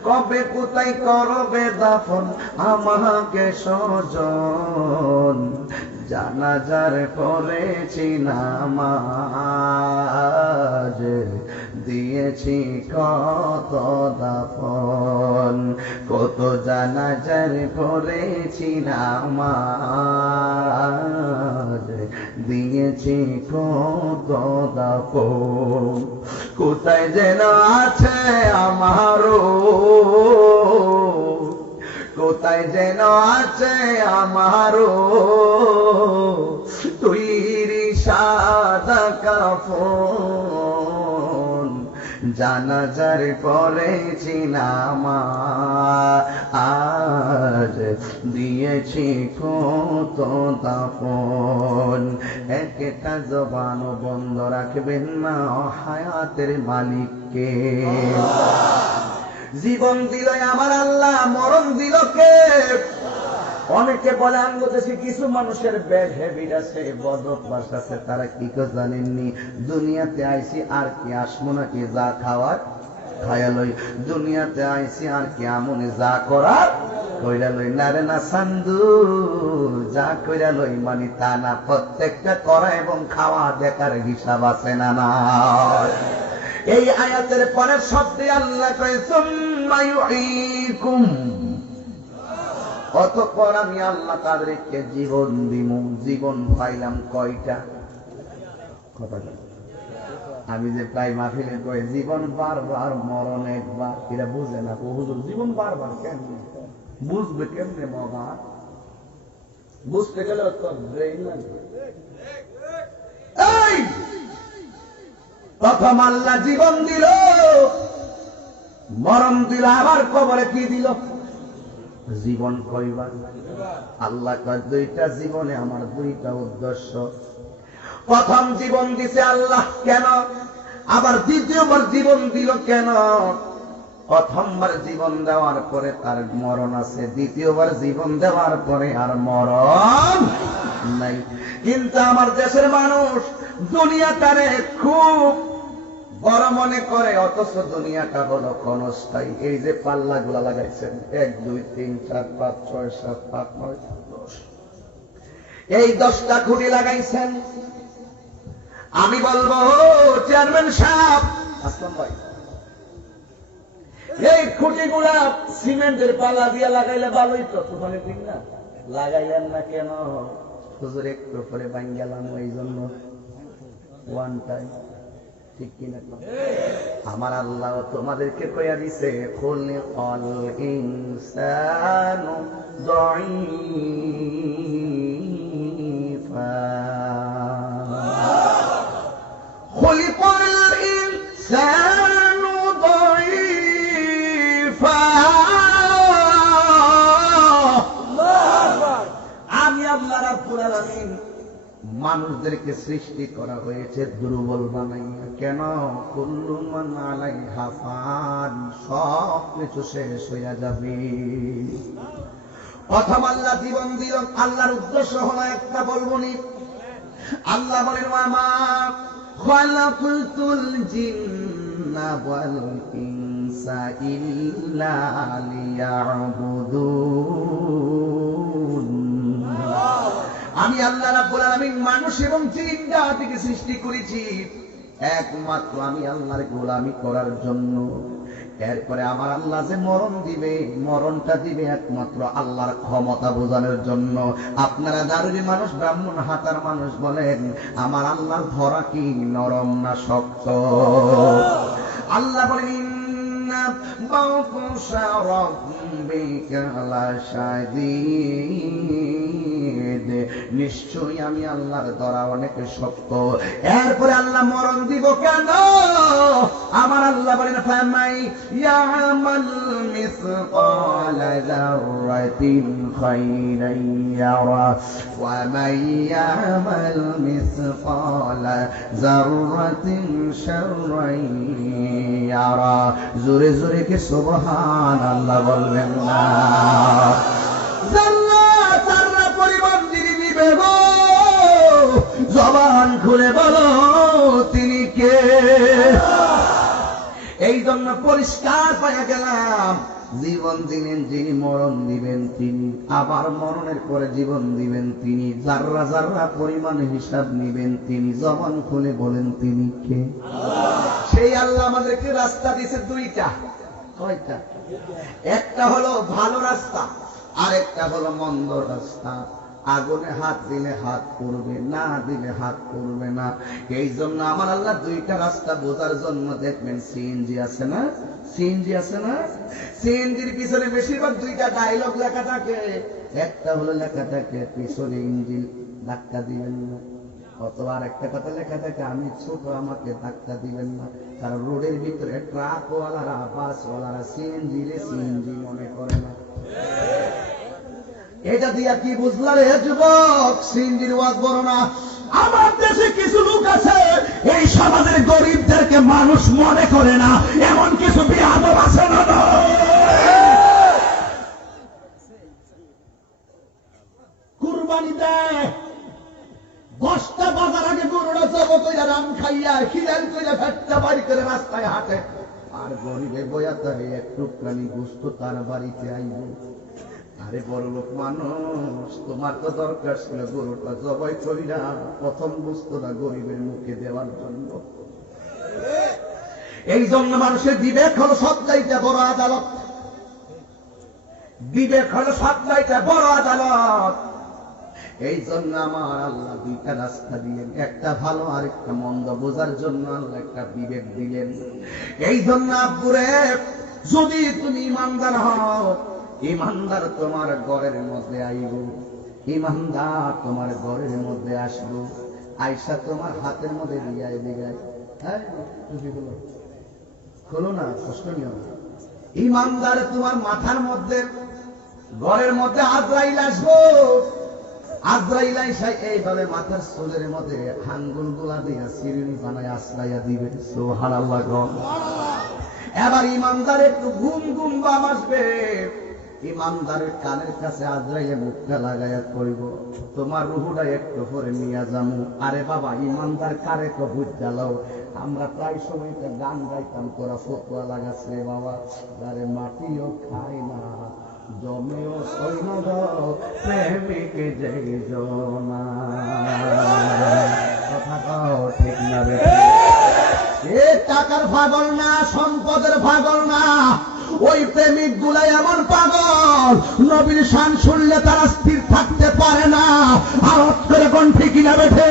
কবে কোথায় করবে দাফন আমাকে স্বজন। জানাজার করেছি নামাজ, দিয়েছি কত দাফন। কত জানাজার করেছি নামাজ, দিয়েছি কত দাফন। কোথায় যেন আছে আমারও, কোথায় যেন আছে আমারও তৈরি সাদা কাফন। জানাজার করেছি নামাজ, দিয়েছি কত দাফন। একটা জবান বন্ধ রাখবেন না হায়াতের মালিককে। জীবন দিল আমার আল্লাহ, মরণ দিল কে? অনেকে বলে আঙ্গদেশে কিছু মানুষের ব্যাড হ্যাবিট আছে, বদ অভ্যাস আছে। তারা কি করে জানেননি? দুনিয়াতে আইসি আর কি আসমো নাকি, যা খাওয়ার খায়া লই। দুনিয়াতে আইসি আর কি আমনে যা করার কইরা লই। না রে না সান্দু, যা কইরা লই মানে তা না। প্রত্যেকটা করা এবং খাওয়া দেখার হিসাব আছে না না? এই আয়াতের পরের শব্দে আল্লাহ কয় সুম্মা ইউঈকুম, অতঃপর আমি আল্লাহ তাদেরকে জীবন দিব। জীবন পাইলাম কয়টা? কথা আমি যে প্রায় মাহফিলে কই জীবন বারবার মরণ একবার, এরা বুঝে না। হুজুর জীবন বারবার কেন? বুঝবে কেমনে বাবা? বুঝতে গেলে তো ব্রেইন লাগবে। এই প্রথম আল্লাহ জীবন দিল, মরণ দিল, আবার কবরে কি দিল? জীবন কয়বার? আল্লাহ কয় দুইটা জীবনে আমার দুইটা উদ্দেশ্য। প্রথম জীবন দিছে আল্লাহ কেন? আবার দ্বিতীয়বার জীবন দিল কেন? প্রথমবার জীবন দেওয়ার পরে তার মরণ আছে, দ্বিতীয়বার জীবন দেওয়ার পরে আর মরণ নাই। কিন্তু আমার দেশের মানুষ দুনিয়াটারে খুব বড় মনে করে, অথচ দুনিয়াটা হলো ক্ষণস্থায়ী। এই যে পাল্লা গুলা লাগাইছেন 1 2 3 4 5 6 7 8 9 10, এই 10টা খুঁটি লাগাইছেন। আমি বলবো চেয়ারম্যান সাহেব, আসলাম ভাই, এই খুঁটিগুলা সিমেন্টের পাল্লা দিয়ে লাগাইলে ভালোই তো, তোমাকে ঠিক না? লাগাইলেন না কেন? হুজুর একটু করে ভাঙ গেলাম, ওই জন্য ওয়ান টাইম ঠিক কিনা? আমার আল্লাহ তোমাদেরকে কইয়া দিছে খুলিকাল ইনসানু দাঈফা, খুলিকাল ইনসানু দাঈফা। আমি আল্লাহ রাব্বুল আলামিন মানুষদেরকে সৃষ্টি করা হয়েছে দুর্বল বানাইয়া। কেন? কুল্লু মান আলাইহা ফান, সব কিছু শেষ হইয়া যাবে। প্রথম আল্লাহ জীবন দিল, আল্লাহর উদ্দেশ্য হলো একটা, বলবনি। আল্লাহ বলেন ওয়ামা খালাকতুল জিন্না ওয়াল ইনসা ইল্লা লিয়াবুদুন। আমি আল্লাহ রাব্বুল আলামিন মানুষ এবং জিন জাতিকে সৃষ্টি করেছি একমাত্র আমি আল্লাহর গোলামি করার জন্য। এরপরে আমার আল্লাহ যে মরণ দিবে, মরণটা দিবে একমাত্র আল্লাহর ক্ষমতা বোঝানোর জন্য। আপনারা দারুরি মানুষ, ব্রাহ্মণ হাতার মানুষ বলেন, আমার আল্লাহর ধরা কি নরম না শক্ত? আল্লাহ বলেন ইন্না বাতুশা রাব্বিকা লাশাদীদ, নিশ্চয়ই আমি আল্লাহর ধরা অনেক শক্ত। এরপরে আল্লাহ মরণ দিব কেন? আমার আল্লাহ বলেন ফামাই ইয়ামাল মিসকালা যাররাতিন খায়রান ইয়ারা ওয়া মান ইয়ামাল মিসকালা যাররাতিন শাররান ইয়ারা। জোরে জোরে কি সুবহানাল্লাহ বলবেন না? জবান খুলে বলো তিনি কে? এই জন্য পরিষ্কার পাইয়া গেলাম, জীবন দিলেন যিনি, মরণ দিবেন তিনি, আবার মরণের পরে জীবন দিবেন তিনি, যাররা যাররা পরিমাণ হিসাব নিবেন তিনি। জবান খুলে বলেন তিনি কে? সেই আল্লাহ আমাদেরকে রাস্তা দিয়েছে দুইটা। কয়টা? একটা হলো ভালো রাস্তা, আর একটা হলো মন্দ রাস্তা। আগুনে হাত দিলে হাত পড়বে, না দিলে হাত পড়বে না। এই জন্য আমার আল্লাহ দুইটা রাস্তা বোঝার জন্য দেখবেন সিএনজি আছে না, সিএনজি আছে না, সিএনজির পিছনে বেশিরভাগ দুইটা ডায়লগ লেখা থাকে। একটা হলো লেখা থাকে পিছনে ইঞ্জিন ধাক্কা দিবেন না, অথবা আর একটা কথা লেখা থাকে আমি ছোট, আমাকে ধাক্কা দিবেন না। কারণ রোডের ভিতরে ট্রাকওয়ালারা, বাসওয়ালারা সিএনজি রে সিএনজি মনে করে না। এটা দিয়া কি বুঝলা রে যুবক? সিএনজির ওয়াজ বড় না। আমার দেশে কিছু লোক আছে এই সমাজের গরিবদেরকে মানুষ মনে করে না, এমন কিছু বিয়াদব আছে না? কুরবানি দেয় 10টা বাজার আগে গরুটা জব কইরা রাম খাইয়া খিলাল কইরা ফেটটা বাড়ি করে রাস্তায় হাঁটে, আর গরিবে বয়া তারে একটু প্রাণী গোস্ত তার বাড়িতে আইব। আরে বড় লোক মানুষ, তোমার তো দরকার ছিল গরুটা জবাই কইরা প্রথম বস্তুটা গরিবের মুখে দেওয়ার জন্য। এই জন্য মানুষের বিবেক হলো সবচাইতে বড় আদালত, বিবেক হলো সবচাইতে বড় আদালত। এই জন্য আমার আল্লাহ দুইটা রাস্তা দিলেন, একটা ভালো আর একটা মন্দ বোঝার জন্য আল্লাহ একটা বিবেক দিলেন। এই জন্য আব্বুরে, যদি তুমি ইমানদার হও, ইমানদার তোমার ঘরের মধ্যে আইব, ইমানদার তোমার ঘরের মধ্যে আসবো, আয়সা তোমার হাতের মধ্যে দিগায় দিগায়, হ্যাঁ খোলো না, কষ্ট নিও না। ইমানদার তোমার মাথার মধ্যে, ঘরের মধ্যে আজরাইল আসবো, আজরাইল আইসা এইভাবে মাথার চুলের মধ্যে আঙ্গুল গুলা দিয়া সিঁড়ি বানায় আশ্রাইয়া দিবে। সুবহানাল্লাহ। এবার ইমানদার একটু ঘুম ঘুম ভাব আসবে, ইমানদারের কানের কাছে আজরাইলে মুখটা লাগাইয়া করিব, তোমার রুহুটা একটু পরে নিয়ে যাবো। আরে বাবা, ইমানদার কারে তো বুঝ গেলাও, আমরা প্রায় সময় গান গাইতাম, তোরা ফতুয়া লাগাচ্ছে বাবা, আরে মাটিও খায় না জমেও সৈন্য প্রেমিকে যাই জনা। কথা কও ঠিক না রে? এ টাকার পাগল না, সম্পদের পাগল না, ওই প্রেমিক গুলাই এমন পাগল, নবীর শান শুনলে তারা স্থির থাকতে পারে না। আর করে কোন ঠিক না বেঠে?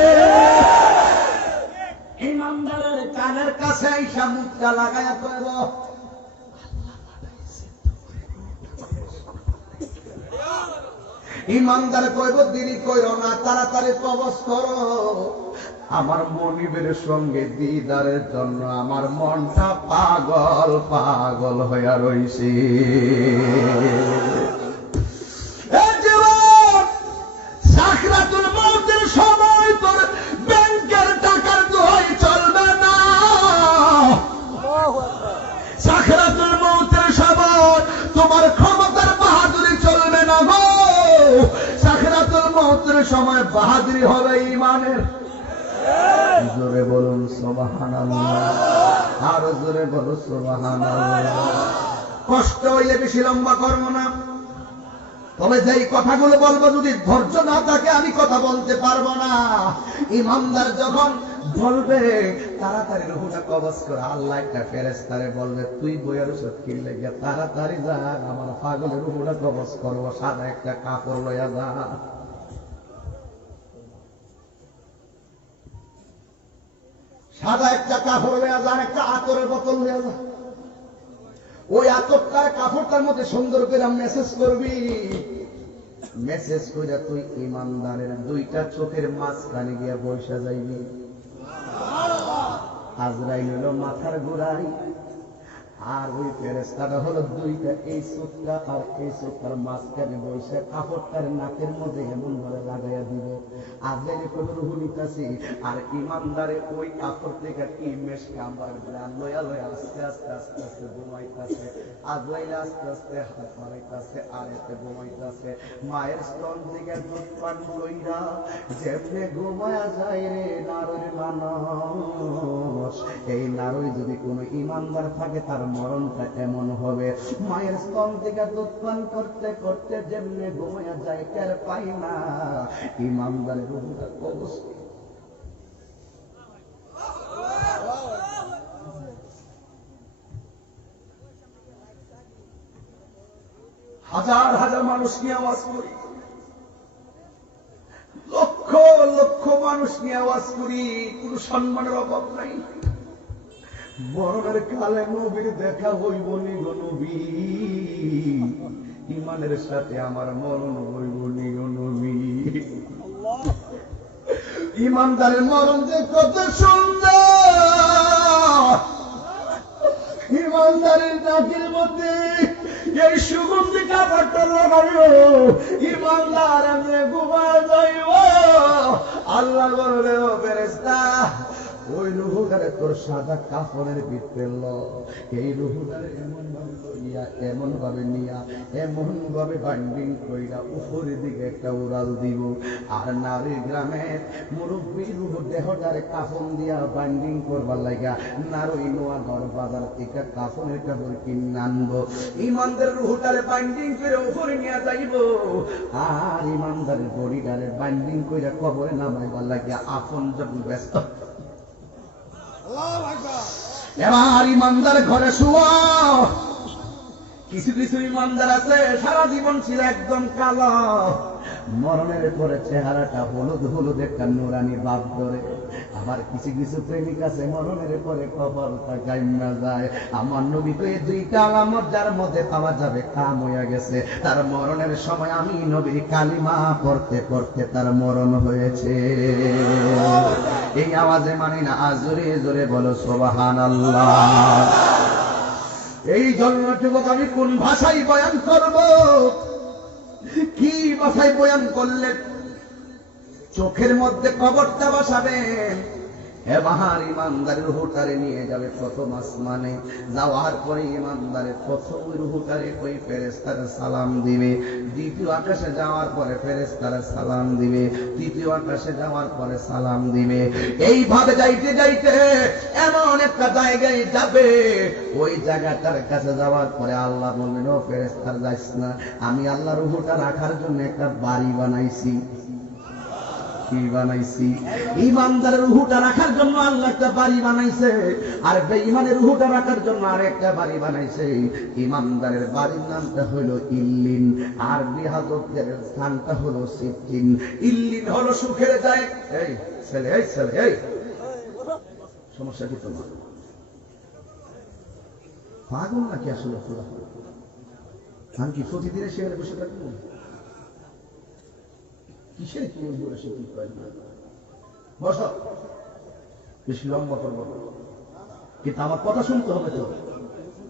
ইমানদারের কানের মুখটা লাগায়া কইব ইমানদার কইব দেরি কইরো না, তাড়াতাড়ি কবজ করো। আমার মনিবের সঙ্গে দিদারের জন্য আমার মনটা পাগল পাগল হইয়া রইছে। সাকরাতুল মউতের সময় তোর ব্যাংকের টাকার দোহাই চলবে না। সাকরাতুল মউতের সময় তোমার ক্ষমতার বাহাদুরি চলবে না গো। সাকরাতুল মউতের সময় বাহাদুরি হবে ঈমানের। জোরে বলুন সুবহানাল্লাহ, আর জোরে বলুন সুবহানাল্লাহ। কষ্ট হইলে বেশি লম্বা করব না, তবে যেই কথাগুলো বলবো যদি ধৈর্য না থাকে আমি কথা বলতে পারবো না। ইমানদার যখন বলবে তাড়াতাড়ি রুহটা কবজ করে, আল্লাহ একটা ফেরেশতারে বলবে তুই বইয়ের ওষুধ কিনলে গিয়া তাড়াতাড়ি যা আমার পাগলের রুহটা কবজ করবো, সাদা একটা কাপড় লইয়া যা। সাদা একটা কাপড় লইয়া যান, একটা আতরের বোতল লইয়া যা। ওই আতরটার কাপড়টার মধ্যে সুন্দর করে মেসেজ করবি। মেসেজ করে তুই ইমানদারের দুইটা চোখের মাঝখানে গিয়া বসে যাইবি। আজরাইল হলো মাথার গোড়ায়, আর ওই ফেরেশতাটা হলো দুইটা, এই চোখটা আর এই চোখটার মাঝখানে বসে কাপড়টার নাকের মধ্যে এমন ভাবে লাগাইয়া দিব। আজরাইল কোনো রুহু নিতাছি, আর ইমানদারে ওই কাপড় থেকে কি মেশ কামবার লয়া লয়া আস্তে আস্তে আস্তে আস্তে ঘুমাইতাছে। আজরাইল আস্তে আস্তে হাত মারাইতাছে আর এতে ঘুমাইতাছে। মায়ের স্তন থেকে দুধ পান কইরা যেমনে ঘুমায়া যায় রে নারীর মানুষ, এই নারী যদি কোনো ইমানদার থাকে তার মরণটা এমন হবে। মায়ের স্তন থেকে দুধ পান করতে করতে যেমনে ঘুমায়া যায় টের পাই না। ইমানদারের রূহটা কবজ হাজার হাজার মানুষ নিয়ে আওয়াজ করি, লক্ষ লক্ষ মানুষ নিয়ে আওয়াজ করি, কোন সম্মানের অভাব নাই। মরণের কালে নবীর দেখা হইব নি গো নবী, ইমানের সাথে আমার মরণ হইব নি গো নবী। ইমানদারের মরণ যে কত সুন্দর, ইমানদারের নাকের মধ্যে এই সুগন্ধি কাপড়টা লাগাইও, ইমানদার আমি ঘুমা যাইব। আল্লাহ বলে ও ফেরেশতা ওই রুহুটারে তোর সাদা কাপড়ের ভিতরে ল, এই রুহুটারে এমন ভাবে লইয়া এমন ভাবে নিয়া এমন ভাবে বাইন্ডিং কইরা উপরের দিকে একটা উড়াল দিব। আর নারীর গ্রামের মুরব্বী রুহ দেহটারে কাফন দিয়া বাইন্ডিং করবার লাগা নারী নোয়া ঘর বাজার থেকে কাফনের কাপড় কিনে আনবো। ইমানদার রুহুটারে বাইন্ডিং করে উপরে নিয়ে যাইব, আর ইমানদারের বডিটারে বাইন্ডিং কইরা কবরে নামাইবার লাগা আপন যখন ব্যস্ত। এবার ইমানদার ঘরে শুয়া। কিছু কিছু ইমানদার আছে সারা জীবন ছিল একদম কালো, মরণের পরে চেহারাটা হলুদ হলুদ একটা নুরানি ভাব ধরে। আবার কিছু কিছু প্রেমিক আছে মরণের পরে কপালটা গাইমা যায়। আমার নবী তো এই দুইটা আলামত যার মধ্যে পাওয়া যাবে কাম হইয়া গেছে, তার মরণের সময় আমি নবী কালিমা পড়তে পড়তে তার মরণ হয়েছে। এই আওয়াজে মানি না, জোরে জোরে বলো সুবহানাল্লাহ। এই জন্য যুবক আমি কোন ভাষায় বয়ান করব, কি ভাষায় বয়ান করলে চোখের মধ্যে কবরটা বসাবেন। এবার ইমানদারের রুহটারে নিয়ে যাবে প্রথম আসমানে, যাওয়ার পরে ইমানদারের প্রথম রুহটারে ওই ফেরেশতারে সালাম দিবে, দ্বিতীয় আকাশে যাওয়ার পরে ফেরেশতারে সালাম দিবে, তৃতীয় আকাশে যাওয়ার পরে সালাম দিবে। এইভাবে যাইতে যাইতে এমন একটা জায়গায় যাবে, ওই জায়গাটার কাছে যাওয়ার পরে আল্লাহ বলবেন ও ফেরেশতার যাইস না, আমি আল্লাহ রুহটা রাখার জন্য একটা বাড়ি বানাইছি। কি বানাইছি? ইমানদারের রুহটা রাখার জন্য আল্লাহ একটা বাড়ি বানাইছে, আর বেঈমানের রুহটা রাখার জন্য আরেকটা বাড়ি বানাইছে। ইমানদারের বাড়ির নামটা হলো ইল্লিন, আর বিহাদতদের স্থানটা হলো সিদ্দিন। ইল্লিন হলো সুখের জায়গা। এই ছেলে, এই ছেলে, এই সমস্যা কি তোমার? পাগল নাকি আসলে পুরা? আমি কি প্রতিদিনে সেখানে বসে থাকবো? কিসের কি বসে কি করে না? বস, বেশি লম্বা করবো না, কিন্তু আমার কথা শুনতে হবে তো।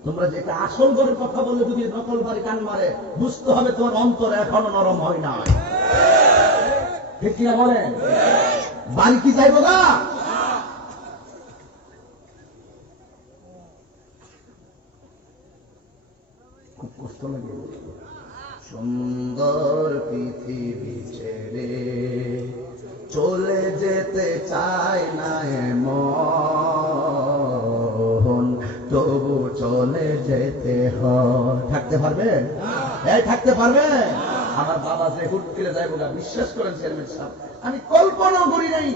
তোমরা যেটা আসল ঘরের কথা বলে যদি নকল বাড়ি কান মারে, বুঝতে হবে তোমার অন্তর এখনো নরম হয় না। ঠিক কিনা বলেন? বাড়ি কি যাইবো না? খুব কষ্ট লাগে। সুন্দর পৃথিবী ছেড়ে চলে যেতে চায় না এমন, তবু চলে যেতে হয়। থাকতে পারবেন? এই থাকতে পারবেন? আমার বাবা যে হুট করে যাইব গা, বিশ্বাস করেন চেয়ারম্যান সাহেব, আমি কল্পনাও করি নাই।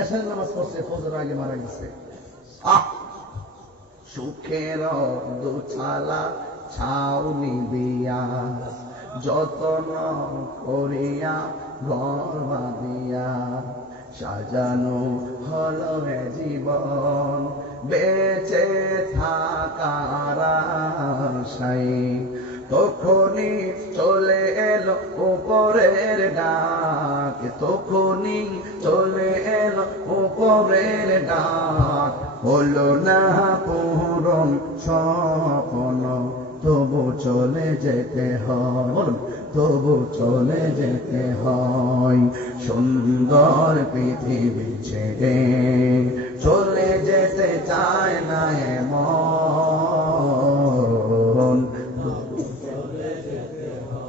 এশার নামাজ পড়ছে, ফজর আগে মারা গেছে। সুখের দুছালা ছাউনি দিয়া যতন করিয়া ঘর বাঁধিয়া সাজানো হলো জীবন, বেঁচে থাকার আশায় তখনই চলে এলো উপরের ডাক, তখনই চলে এলো উপরের ডাক। হলো না পূরণ স্বপ্ন, তবু চলে যেতে হয়। বলুন, তবু চলে যেতে হয়। সুন্দর পৃথিবী ছেড়ে চলে যেতে চায় না এমন।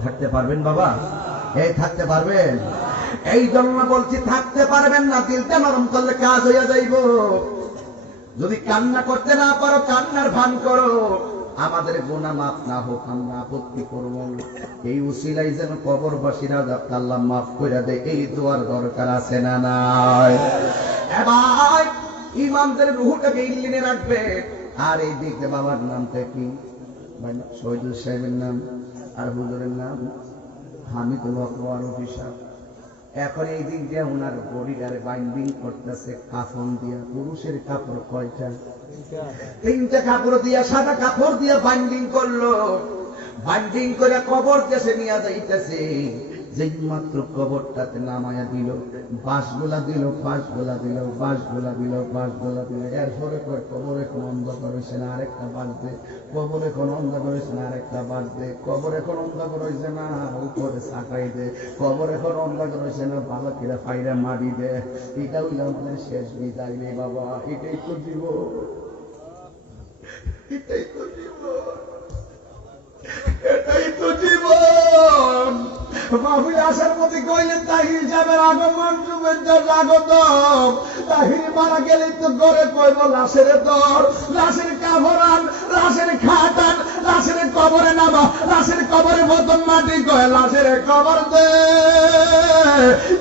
থাকতে পারবেন বাবা? এই থাকতে পারবেন? এই জন্য বলছি থাকতে পারবেন না, দিলটা নরম করলে কাজ হইয়া যাইব। যদি কান্না করতে না পারো, কান্নার ভান করো। আমাদের গুনাহ মাফ না হোক, আমরা আপত্তি করব। এই উসিলাই যেন কবরবাসীরা আল্লাহ মাফ করে দেয়, এই দোয়ার দরকার আছে না নাই? এবার ইমামদের রুহটাকে ইল্লিনে রাখবে। আর এই দিকে বাবার নামটা কি? শহীদুল সাহেবের নাম, আর হুজুরের নাম হামিদুল হক অফিসার। এখন এই দিক দিয়ে ওনার বডিটারে বাইন্ডিং করতেছে কাফন দিয়া। পুরুষের কাপড় কয়টা? 3টা কাপড় দিয়া, সাদা কাপড় দিয়া বাইন্ডিং করলো। বাইন্ডিং করে কবর দেশে নিয়ে যাইতেছে। যেই মাত্র কবরটাতে নামায়া দিল, বাঁশগুলা দিল, বাঁশগুলা দিল, বাঁশগুলা দিল, বাঁশগুলা দিল। এরপরে কবরে কোন অন্ধকার হয়েছে না, আরেকটা বাঁশ দে। কবরে কোন অন্ধকার হয়েছে না, আরেকটা বাঁশ দে। কবরে কোন অন্ধকার হয়েছে না, উপরে সাঁটাই দে। কবরে কোন অন্ধকার হয়েছে না, ভালো কিরা ফাইরা মারি দে। এটা হইল আমাদের শেষ বিদায় রে বাবা। এটাই তো জীবন, এটাই তো জীবন, এটাই তো জীবন। মাহফিল আসার প্রতি কইলেন তাহির হিসাবের আগমন, শুভেচ্ছা স্বাগতম। তাহির মারা গেলে তো ঘরে কইব লাশের দর, লাশের কাভরান, লাশের খাটান, লাশের কবরে নামা, লাশের কবরে প্রথম মাটি কয় লাশের কবর দে।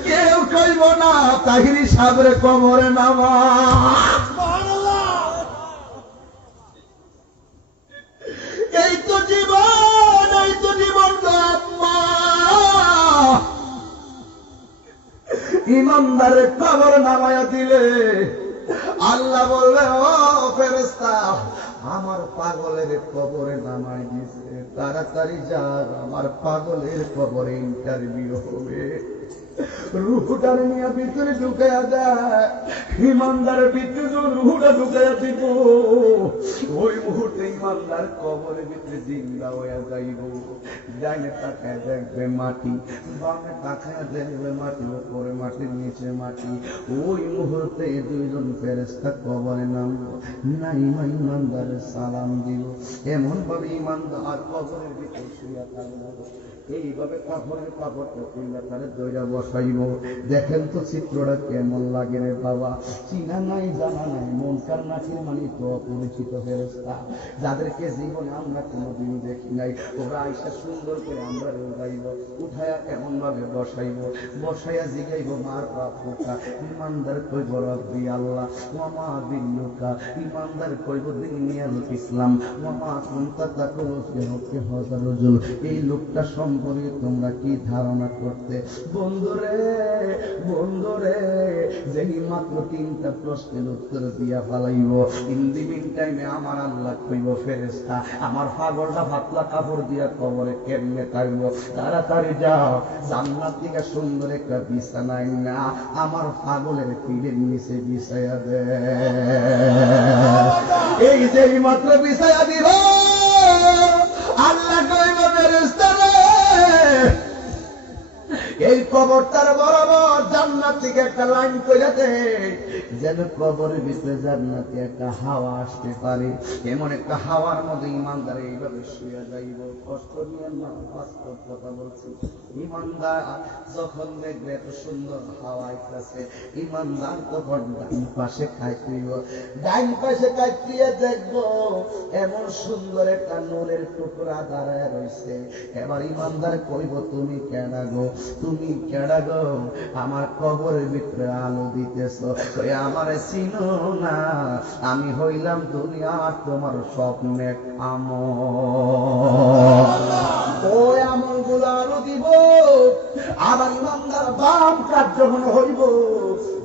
কেউ কইব না তাহির হিসাবের কবরে নামা। এই তো জীবন, এই তো জীবন গো আম্মা। ইমানদারের কবর নামায়া দিলে আল্লাহ বলবে, ও ফেরেশতা, আমার পাগলের কবরে নামাই দিছে, তাড়াতাড়ি যা, আমার পাগলের কবরে ইন্টারভিউ হবে। রুহুটার নিয়ে ভিতরে ঢুকাইয়া দেয়। ইমানদারের ভিতরে রুহুটা ঢুকাইয়া দিব, ওই মুহূর্তে ইমানদার কবরের ভিতরে জিন্দা হইয়া যাইব। ডাইনে তাকায় দেখবে মাটি, বামে তাকায় দেখবে মাটি, উপরে মাটির নিচে মাটি। ওই মুহূর্তে দুইজন ফেরেশতা কবরে নামবো, নাইমা ইমানদারের সালাম দিব। এমন ভাবে ইমানদার কবরের ভিতরে শুইয়া থাকবে। এইভাবে কাপড়ের কাপড়টা তুইলা তারে দইরা বসাইব। দেখেন তো চিত্রটা কেমন লাগে রে বাবা। চিনা নাই, জানা নাই, মনকার নাকির মানে তো অপরিচিত ফেরেশতা, যাদেরকে জীবনে আমরা কোনোদিন দেখি নাই। ওরা আইসা সুন্দর করে আমরা উঠাইব, উঠাইয়া এমন ভাবে বসাইব, বসাইয়া জিগাইব মার বাপুকা। ইমানদার কইব রব্বি আল্লাহ, ওয়ামা দিল্লুকা। ইমানদার কইব দিনিয়াল ইসলাম, ওয়ামা কুনতা তাকুলু ফি হজ্জার রাজুল। এই লোকটা সম্পর্কে তোমরা কি ধারণা করতে? বন্ধুরে বন্ধুরে, যেই মাত্র 3টা প্রশ্নের উত্তর দিয়া ফেলাইব, ইন দি মিন টাইমে আমার আল্লাহ কইব, ফেরেশতা আমার পাগলটা পাতলা কাপড় দিয়া কবরে কেমনে থাকবো, তাড়াতাড়ি যাও জান্নাত থেকে সুন্দর একটা বিছানা না আমার পাগলের পিঠের নিচে বিছাইয়া দে। এই যে মাত্র বিছাইয়া দিব, আল্লাহ কইব, ফেরেশতা রে, এই কবরটার বরাবর জান্নাত থেকে একটা লাইন কইরা দে, যেন কবরের ভিতরে জান্নাতে একটা হাওয়া আসতে পারে। এমন একটা হাওয়ার মধ্যে ইমানদার এইভাবে শুয়ে যাইব। কষ্ট নিয়ে না, বাস্তব কথা বলছি। ইমানদার যখন দেখবে এত সুন্দর হাওয়া আইতাছে, ইমানদার তখন ডাইন পাশে খাইতেইব, ডাইন পাশে খাইতে দেখবো এমন সুন্দর একটা নূরের টুকরা দাঁড়ায় রইছে। এবার ইমানদার কইব, তুমি কেডা গো, তুমি কেডা গো, আমার কবরের ভিতরে আলো দিতেছ, আমার চিনো না, আমি হইলাম দুনিয়ার তোমার স্বপ্নের আমল। ওই আমল গুলো আলো দিব। আবার ইমানদার বাম কাজ যখন হইব,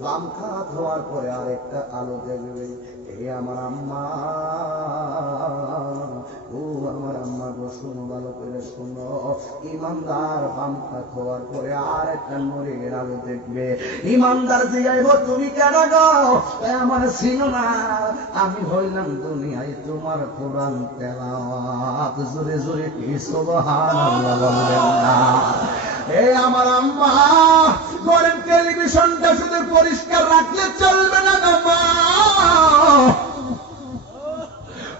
বাম কাজ হওয়ার পরে আরেকটা আলো দেখবে, এ আমার আম্মা, ও আমার আম্মা গো, শোনো ভালো করে শোনো। ইমানদার বাম কাজ হওয়ার পরে আর একটা নূরের আলো দেখবে। ইমানদার জিগাইব, তুমি কেন গো, আমার ছিল না, আমি হইলাম দুনিয়ায় তোমার কোরআন তেলাওয়াত। জোরে জোরে কি সুবহানাল্লাহ বলবেন না? এ আমার আম্মা, ঘরের টেলিভিশনটা শুধু পরিষ্কার রাখলে চলবে না গো মা,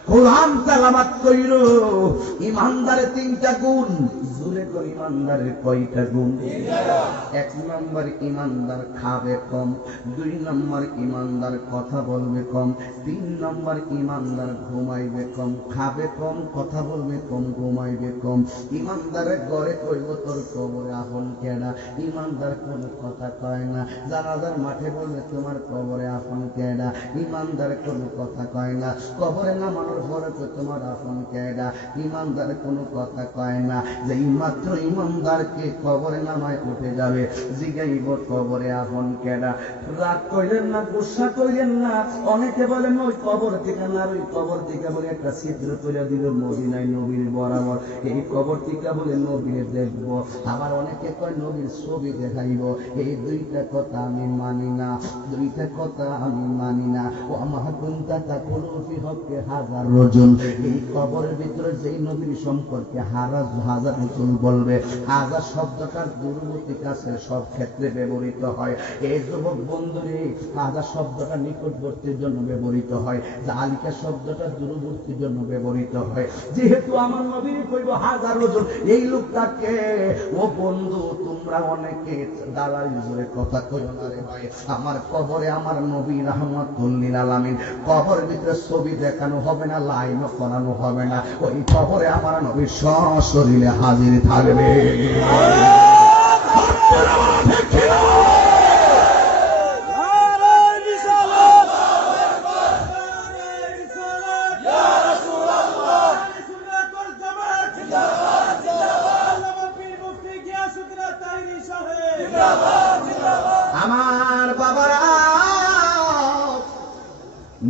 কোরআন তেলাওয়াত কইরো। ইমানদারের 3টা গুণ। জোরে করে ইমানদারের কয়টা গুণ? 1 নম্বর, ইমানদার খাবে কম। 2 নম্বর, ইমানদার কথা বলবে কম। 3 নম্বর, ইমানদার ঘুমাইবে কম। খাবে কম, কথা বলবে কম, ঘুমাইবে কম। ইমানদারের ঘরে কইব, তোর কবরে আপন কেডা, ইমানদার কোন কথা কয় না। জানাজার মাঠে বলবে, তোমার কবরে আপন কেডা, ইমানদার কোন কথা কয় না। কবরে নামানোর পরে তোমার আপন কেডা, ইমানদার কোন কথা কয় না। যে মাত্র ইমানদারকে কবরে নামায় উঠে যাবে, জিগাইব, কবরে আপন কেডা। রাগ কইলেন না, গুসা কইলেন না। অনেকে বলেন ওই কবর থেকে না, ওই কবর থেকে বলে একটা ছিদ্র করে দিল মদিনায় নবীর বরাবর, এই কবর থেকে বলে নবীর দেখবো। আবার অনেকে কয় নবীর ছবি দেখাইব। এই 2টা কথা আমি মানি না, 2টা কথা আমি মানি না। ও আমার কুনতা তাকুলু ফি হক্কি হাজার রাজুল, এই কবরের ভিতরে যেই নবীর সম্পর্কে হাজার রাসূল বলবে, হাজার শব্দটা দূরবর্তী কাছে সব ক্ষেত্রে ব্যবহৃত হয়। এই যুবক বন্ধুরে, হাজার শব্দটা নিকটবর্তীর জন্য ব্যবহৃত হয়, জালিকা শব্দটা দূরবর্তীর জন্য ব্যবহৃত হয়। যেহেতু আমার নবীর কইব হাজার রাজুল, এই লোকটাকে, ও বন্ধু তোমরা অনেকে দালাল জোরে কথা কইও না রে ভাই। আমার কবরে আমার নবী রাহমাতুল লিল আলামিন, কবরের ভিতরে ছবি দেখানো হবে না, লাইনও করানো হবে না। ওই কবরে আমার নবী সশরীরে হাজির থাকবে। আমার বাবারা,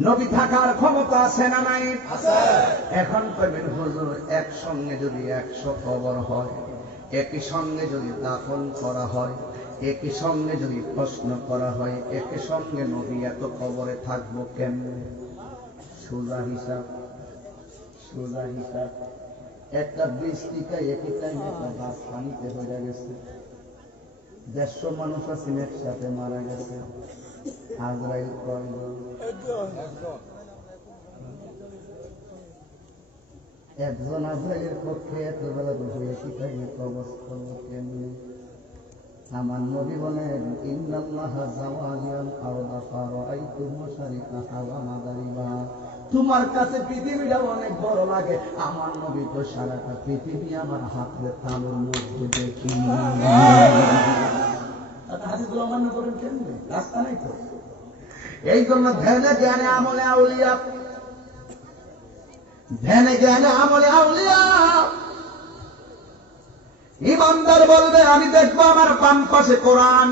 নবী থাকার ক্ষমতা আছে না নাই? এখন কইবেন হুজুর, একসঙ্গে যদি 100 কবর হয়, একই সঙ্গে যদি দাফন করা হয়, একই সঙ্গে যদি প্রশ্ন করা হয়, একই সঙ্গে নবী এত কবরে থাকবো কেমনে? সোজা হিসাব, সোজা হিসাব। একটা বৃষ্টিটা একই টাইমে একটা গাছ পানিতে হয়ে গেছে, 150 মানুষ আছেন একসাথে মারা গেছে। আজরাইল কয়জন? একজন। আজরাইলের পক্ষে এত বেলা বসে একই টাইমে কবর করবো কেমনি? আমার নবী বলেন, ইন্নাল্লাহা যাওয়ালিয়াল আরদা ফারাআইতু মাশারিকাহা ওয়া মাগারিবাহা। তোমার কাছে পৃথিবীটা অনেক বড় লাগে, আমার নবী তো সারাটা পৃথিবী আমার হাতের তালুর মধ্যে দেখি। হাদিসগুলো অমান্য করেন কেমনে? রাস্তা নাই তো। এই জন্য ধ্যানে জ্ঞানে আমলে আউলিয়া, ধ্যানে জ্ঞানে আমলে আউলিয়া। ইমানদার বলবে আমি দেখবো আমার বাম পাশে কোরআন,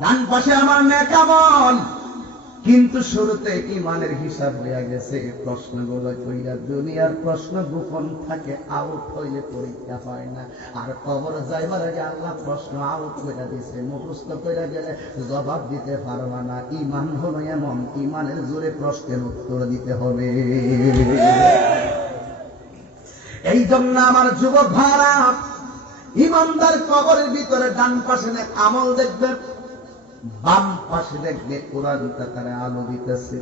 ডান পাশে আমার নেক আমল। কিন্তু শুরুতে ইমানের হিসাব হয়ে গেছে, প্রশ্নগুলো কইরা দুনিয়ার প্রশ্ন গোপন থাকে, আউট হইলে পরীক্ষা হয় না। আর কবর যাইবার আগে আল্লাহ প্রশ্ন আউট কইরা দিছে, মুখস্থ কইরা গেলে জবাব দিতে পারবা না। ইমান হলো এমন, ইমানের জোরে প্রশ্নের উত্তর দিতে হবে। এই জন্য আমার যুবক ভাইরা, ইমানদার কবরের ভিতরে ডান পাশে নেক আমল দেখবে, বাম পাশে দেখবে কোরআনটা তারা আলো দিতেছে।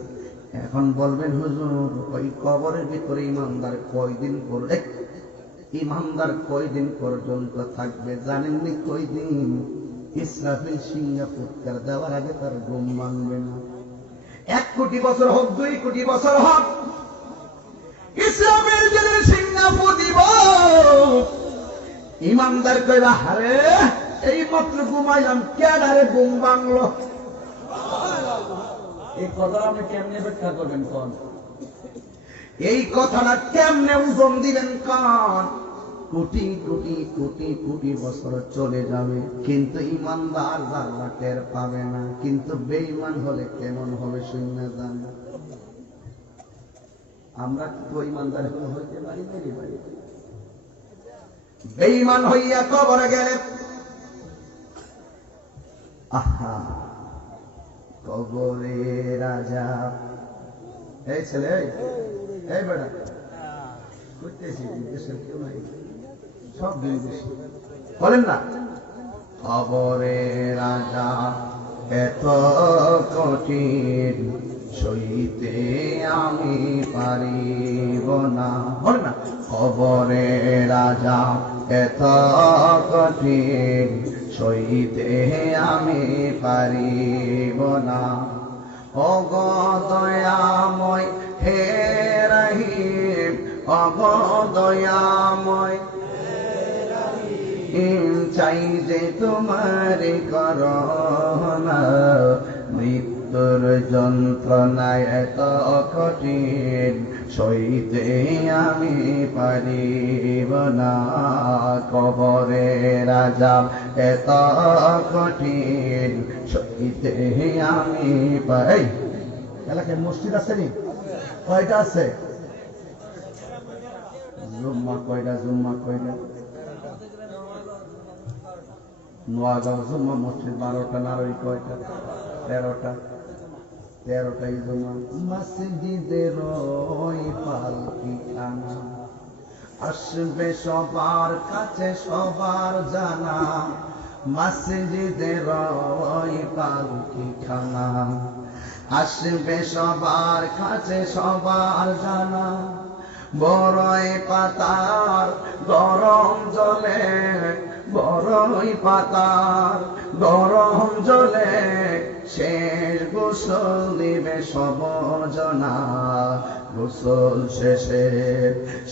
এখন বলবেন হুজুর, ওই কবরের ভিতরে ইমানদার কয়দিন করলে, ইমানদার কয়দিন পর্যন্ত থাকবে জানেননি? কয়দিন? ইসরাফিল সিংহা ফুৎকার দেওয়ার আগে তার ঘুম ভাঙবে না। 1 কোটি বছর হোক, 2 কোটি বছর হোক, ইসরাফিল যেদিন সিংহা ফু দিব, ইমানদার কইবা হারে এই মাত্র ঘুমাইলাম, কেডারে ঘুম ভাঙলো। এই কথাটা আপনি কেমনে ব্যাখ্যা করবেন কোন? এই কথাটা কেমনে ওজন দিবেন কোন? কোটি কোটি কোটি কোটি বছর চলে যাবে, কিন্তু ইমানদার জাল্লা টের পাবে না। কিন্তু বেঈমান হলে কেমন হবে শুনে যান। আমরা কি ইমানদার হইতে পারি? বেঈমান হইয়া কবরে গেলে, আহা কবরে রাজা, এই ছেলে, এই বেড়া করতেছি, দেশের কেউ নাই, সব বিদেশি বলেন না। কবরে রাজা এত কঠিন, সইতে আমি পারিব না, বলেন না। কবরে রাজা এত কঠিন, সইতে আমি পারিব না। অগ দয়াময় হে রহিম, অগ দয়াময় চাই যে তোমার করুণা, মৃত্যুর যন্ত্রণায় এত কঠিন, সইতে আমি পারিব না। কবরে রাজা এত কঠিন, সইতে আমি পাই। এলাকায় মসজিদ আছে নি? কয়টা আছে? জুম্মা কয়টা? জুম্মা কয়টা? নোয়াগাঁও জুম্মা মসজিদ 12টা, নারী কয়টা? 13টা। 13টাই জুম্মা। মসজিদের ওই পালকি খানা আসবে সবার কাছে, সবার জানা। মসজিদের ওই পালকি খানা আসবে সবার কাছে, সবার জানা। বড়ই পাতার গরম জলে, বড়ই পাতার গরম জলে, শেষ গোসল দিবে সবজনা। গোসল শেষে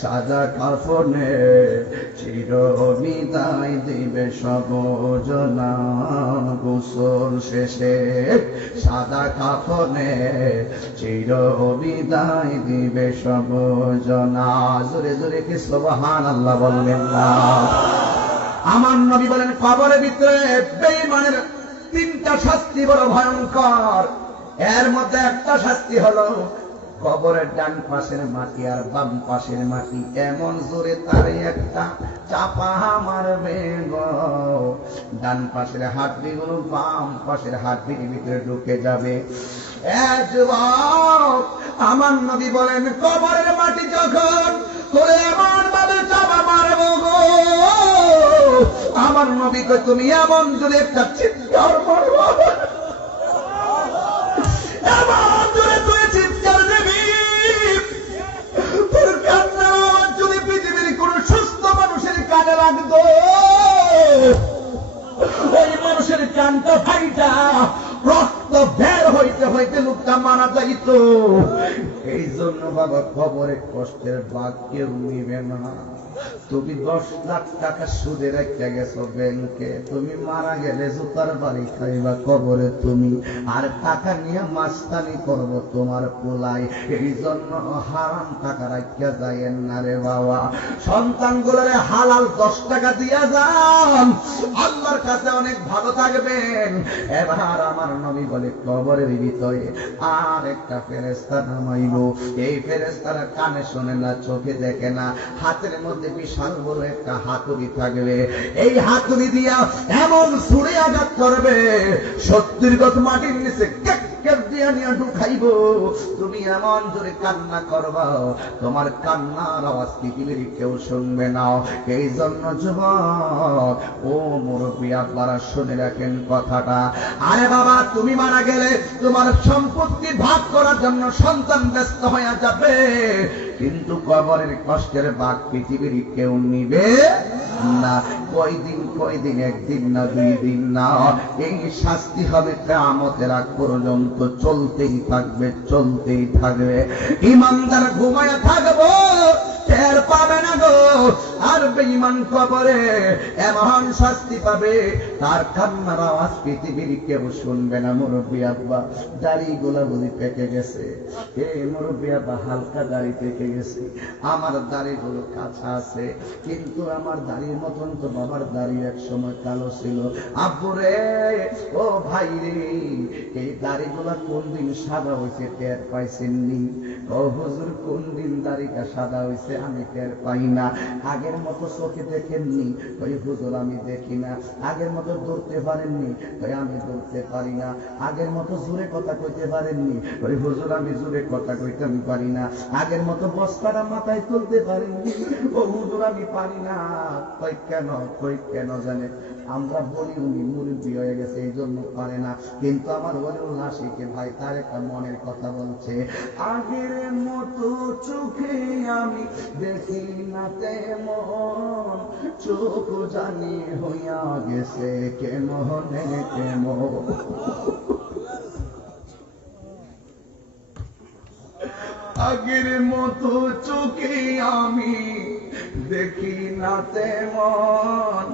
সাদা কাফনে চির বিদায় দিবে সবজনা। গোসল শেষে সাদা কাফনে চির বিদায় দিবে সবজনা। জোরে জোরে কি সুবহানাল্লাহ বলবেন না? আমার নবী বলেন, কবরের ভিতরে বেঈমানের 3টা শাস্তি বড় ভয়ঙ্কর। এর মধ্যে একটা শাস্তি হলো কবরের ডান পাশের মাটি আর বাম পাশের মাটি এমন জোরে তার একটা চাপা মারবে গো, ডান পাশের হাড্ডিগুলো বাম পাশের হাড্ডির ভিতরে ঢুকে যাবে। আমার নবী বলেন, কবরের মাটি যখন তোরে এমন ভাবে চাপা মারবো গো, আমার নবী কই তুমি এমন জোরে একটা চিৎকার মারবো, এমন জোরে তুই চিৎকার দিবি, তোর কান্না যদি পৃথিবীর কোন সুস্থ মানুষের কানে লাগতো, ওই মানুষের কানটা ফাইটা রক্ত বের হইতে হইতে লোকটা মারা যাইত। এই জন্য বাবা কবরে কষ্টের ভাগ কেউ নিবে না। তুমি 10 লাখ টাকা সুদে রেখে গেছো ব্যাংকে, তুমি মারা গেলে জুতার বাড়ি খাইবা কবরে তুমি, আর টাকা নিয়ে মাস্তানি করব তোমার পোলাই। এই জন্য হারাম টাকা রাখিয়া যাইয়েন না রে বাবা। সন্তানগুলোরে হালাল 10 টাকা দিয়া যান, আল্লাহর কাছে অনেক ভালো থাকবেন। এবার আমার নবী বলে কবরের ভিতরে আর একটা ফেরেশতা নামাইব। এই ফেরেশতারা কানে শোনে না, চোখে দেখে না, হাতের মধ্যে বিশাল বড় একটা হাতুড়ি থাকবে। এই হাতুড়ি দিয়া এমন ছুড়ে আঘাত করবে 70 গজ মাটির নিচে দিয়া নিয়ে ঢুকাইব। তুমি এমন জোরে কান্না করবা, তোমার কান্নার আওয়াজ পৃথিবীর কেউ শুনবে না। এই জন্য যুবক ও মুরব্বী আব্বারা শুনে রাখেন কথাটা। আরে বাবা, তুমি মারা গেলে তোমার সম্পত্তি ভাগ করার জন্য সন্তান ব্যস্ত হয়ে যাবে, কিন্তু কবরের কষ্টের ভাগ পৃথিবীর কেউ নিবে না। কয়দিন, একদিন না, 2 দিন না, এই শাস্তি হবে কিয়ামতের আগ পর্যন্ত চলতেই থাকবে। ইমানদার ঘুমায়া থাকবো, টের পাবে না গো। আর বেঈমান কবরে এমন শাস্তি পাবে, তার কান্নার আওয়াজ পৃথিবীর কেউ শুনবে না। মুরব্বী আব্বা, দাড়িগুলা বুঝি পেকে গেছে। এই মুরব্বী আব্বা, হালকা দাড়ি পেকে গেছে। আমার দাড়িগুলো কাঁচা আছে, কিন্তু আমার দাড়ির মতন তো বাবার দাড়ি এক সময় কালো ছিল। আব্বু রে, ও ভাই রে, এই দাড়িগুলা কোন দিন সাদা হয়েছে টের পাইছেননি? ও হুজুর, কোন দিন দাড়িটা সাদা হয়েছে আমি টের পাই না। আগের মতো চোখে দেখেননি? ওই হুজুর, আমি দেখি না। আগের মতো দৌড়তে পারেননি? ওই আমি দৌড়তে পারি না। আগের মতো জোরে কথা কইতে পারেননি? ওই হুজুর, আমি জোরে কথা কইতে আমি পারি না। আগের মতো বস্তাটা মাথায় তুলতে পারেননি? ও হুজুর, আমি পারি না। কই কেন জানে? আমরা বলি উনি মুরব্বী হয়ে গেছে এই জন্য পারে না, কিন্তু আমার ওলিউল আশিকে ভাই তার একটা মনের কথা বলছে। আগের মতো চোখে আমি দেখি না তেমন, চোখ জানি হইয়া গেছে কেমন। আগের মতো চোখে আমি দেখি না তেমন,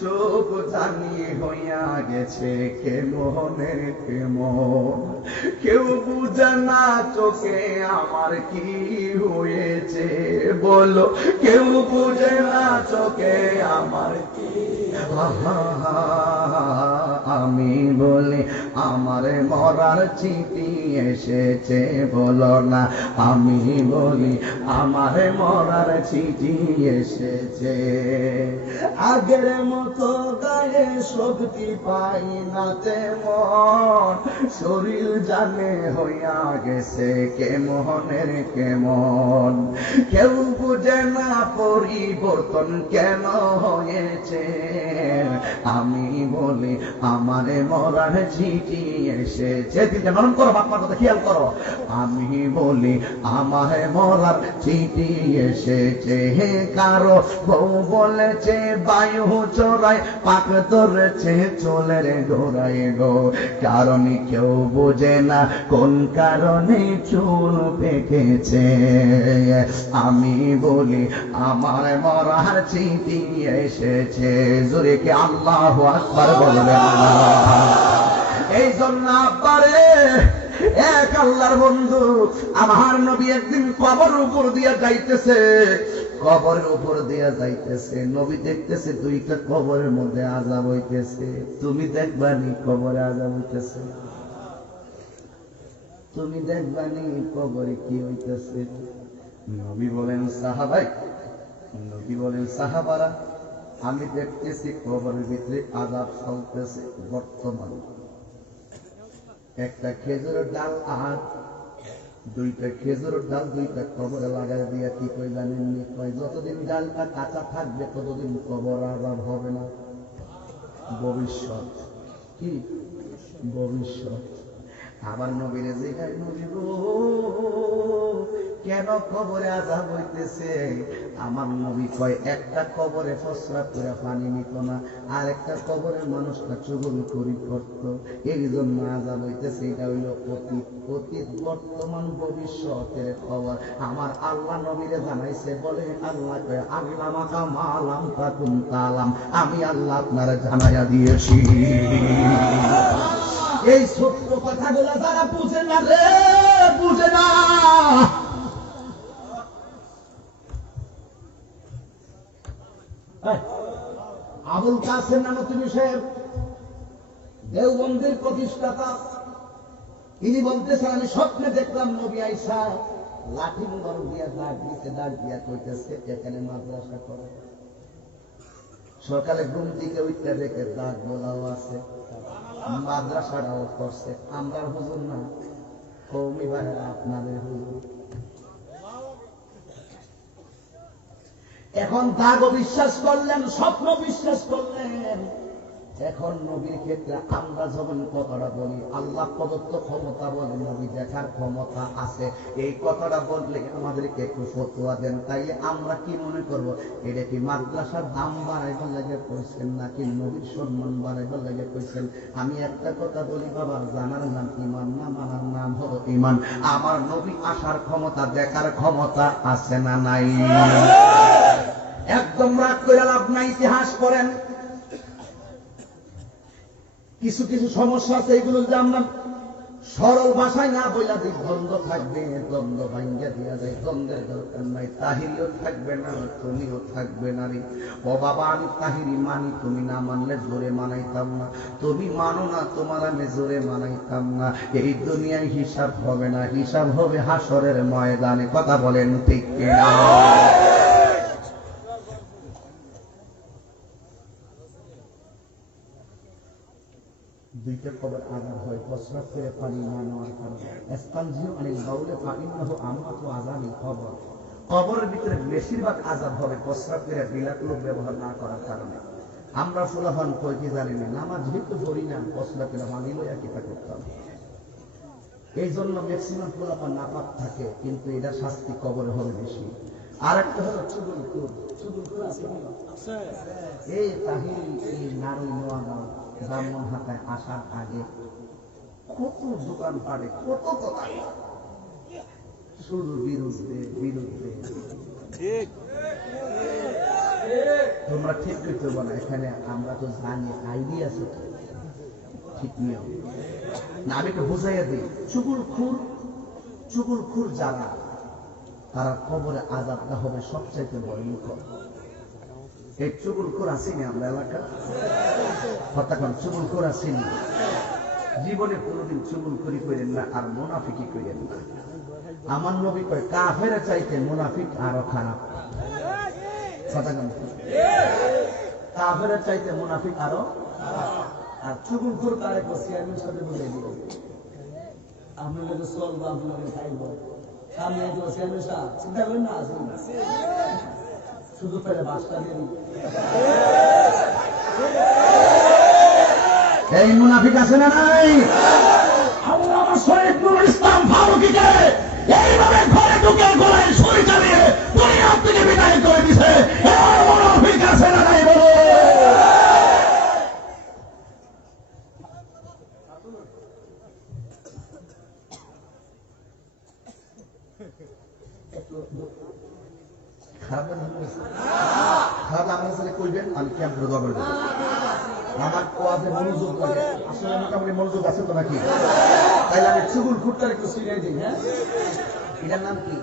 চোখ জানি হইয়া গেছে কেমন। কেউ বুঝে না চোখে আমার কি হয়েছে, বলো কেউ বুঝে না চোখে আমার কি। আমি বলি আমার মরার চিঠি এসেছে, বলো না। আমি বলি আমার মরার চিঠি এসেছে। আগের মতো গায়ে শক্তি পাই না তেমন, শরীর জানে হইয়া গেছে কেমন। কেউ বুঝে না পরিবর্তন কেন হয়েছে। আমি বলি আমারে মরার চিঠি এসেছে। তিনটা নরম করো, বাপমার কথা খেয়াল করো। আমি বলি আমারে মরার চিঠি এসেছে। হে কারো বউ বলেছে বায়ু চোরাই, পাক ধরেছে চুলের গোড়ায় গো। কারণ কেউ বোঝে না কোন কারণে চুল পেকেছে। আমি বলি আমার মরার চিঠি এসেছে। জোরে কে আল্লাহু আকবার বলবেন না? এই জন্য পারে এক আল্লাহর বন্ধু আমার নবী একদিন কবরের উপর দিয়া যাইতেছে, নবী দেখতেছে 2টা কবরের মধ্যে আযাব হইতেছে। তুমি দেখবানি কবরে আযাব হইতেছে? তুমি দেখবানি কবরে কি হইতেছে? নবী বলেন সাহাবারা, আমি দেখতেছি কবরের ভিতরে আযাব চলতেছে বর্তমান। একটা খেজুরের ডাল আর 2টা খেজুরের ডাল 2টা কবরে লাগাই দিয়া কি কই জানেননি? কয় যতদিন ডালটা কাঁচা থাকবে ততদিন কবর আযাব হবে না। ভবিষ্যৎ কি? ভবিষ্যৎ। আবার নবীরে জিজ্ঞাসা, নবী গো কেন কবরে আযাব হইতেছে? আমার নবী কয়, একটা কবরে প্রস্রাব করে পানি নিত না, আর একটা কবরের মানুষটা চুগলখড়ি করত, এই জন্য আযাব হইতেছে। এটা হইল অতীত বর্তমান ভবিষ্যতের খবর আমার আল্লাহ নবীরে জানাইছে। বলে আল্লাহ কয়, আল্লাহ মাকা মালাম তাকুন তালাম, আমি আল্লাহ আপনারা জানাইয়া দিয়েছি। এই ছোট্ট কথাগুলো যারা বুঝে না রে, বুঝে না। আবুল কাসেম নানতুবি সাহেব দেওবন্দের প্রতিষ্ঠাতা, তিনি বলতেছেন, আমি স্বপ্নে দেখলাম নবী আয়েশা লাঠি মুবারক দিয়া ডাক দিয়া কইতেছে, এখানে মাদ্রাসা করো। সকালে ঘুম থেকে উঠতে দেখে ডাক বলাও আছে, মাদ্রাসাটাও করছে। আমরা হুজুর না, কওমি ভাইরা আপনাদের হুজুর। এখন দাগও বিশ্বাস করলেন, স্বপ্ন বিশ্বাস করলেন। এখন নবীর ক্ষেত্রে আমরা যখন কথাটা বলি, আল্লাহ প্রদত্ত ক্ষমতা বলে, নবী দেখার ক্ষমতা আছে, এই কথাটা বললে আমাদেরকে একটু ফতোয়া দেন। তাই আমরা কি মনে করব, এটা কি মাদ্রাসার দাম বাড়াইবার লাগে কইছেন নাকি নবীর সম্মান বাড়াইবার লাগে কইছেন? আমি একটা কথা বলি বাবা, জানার নাম ঈমান না, মানার নাম হলো ঈমান। আমার নবী আসার ক্ষমতা, দেখার ক্ষমতা আছে না নাই? একদম রাগ করে লাভ নাই। ইতিহাস করেন, কিছু কিছু সমস্যা আছে, এগুলো যদি আমরা সরল ভাষায় না বইলা দিই, দ্বন্দ্ব থাকবে, দ্বন্দ্ব ভাঙ্গা দিয়া যায়। দ্বন্দ্বের দরকার নাই। তাহিরিও থাকবে না, তুমিও থাকবে না রে। ও বাবা, আমি তাহিরি মানি, তুমি না মানলে জোরে মানাইতাম না। তুমি মানো না, তোমার আমি জোরে মানাইতাম না। এই দুনিয়ায় হিসাব হবে না, হিসাব হবে হাসরের ময়দানে। কথা বলেন ঠিক কিনা? দুইটা কবর আযাব হয়, প্রস্রাব করে পানি না নেওয়ার কারণে। ইস্তানজিউ আনিল বাউলে ফাইন্নাহু আমাতু আযাবিল কবর। কবরের ভিতরে বেশিরভাগ আযাব হবে প্রস্রাব করে বিলাত লোক ব্যবহার না করার কারণে। আমরা ফুলাফান কই কি জানি না, নামাজ যেহেতু পড়ি না, প্রস্রাব করে পানি লইয়া কিতা করতাম। এই জন্য ম্যাক্সিমাম ফুলাফান নাপাক থাকে, কিন্তু এটা শাস্তি কবরে হবে বেশি। আর একটা হলো চুগলখোর। চুগলখোর আছে এই তাহিরি, এই নারী নোয়াগাঁও ব্রাহ্মণ হাতায় আসার আগে কত দোকান পাড়ে, কত কথা, শুধু বিরুদ্ধে বিরুদ্ধে। তোমরা ঠিক করতে পারো না, এখানে আমরা তো জানি, আইডিয়া আছে, ঠিক নিয়ম না। আমি একটু বুঝাইয়া দিই, চুগলখোর যারা, তারা কবরে আযাবটা হবে সবচাইতে ভয়ঙ্কর। এই চুগলখোর আসেনি আমরা এলাকা, হত্যাকাণ্ড চুগলখোর আসেনি। জীবনে কোনোদিন চুগলখড়ি করেন না, আর মুনাফিকি করেন না। আমার নবী কয়, কাফের চাইতে মুনাফিক আরো খারাপ। কাফের চাইতে মুনাফিক আরো। আর চুগলখোর কারে চেয়ারম্যান সাথে বুঝাই দিব, আপনি লোকে চলবো, আপনি লোকে খাইব, সামনে চেয়ারম্যান সাহেব চিন্তা করেন না, আসুন শুধু পেলে বাসটা দিয়ে। এই মুনাফিক আছে না নাই? আল্লামা শহীদ নুরুল ইসলাম ফারুকীকে এইভাবে ঘরে ঢুকে গলায় ছুরি চালিয়ে দুনিয়া থেকে বিদায় করে দিছে। এই মুনাফিক আছে না নাই বলো? খারাপ আমার কইবেন, আমি ক্যাম্প দোয়া করে দেবো। আমার ওয়াজে মনোযোগ লাগে, আসলে মোটামুটি মনোযোগ আছে তো নাকি? তাইলে আমি চুগলখোরটার একটু সিরিয়াই দিই। হ্যাঁ, এটার নাম কি?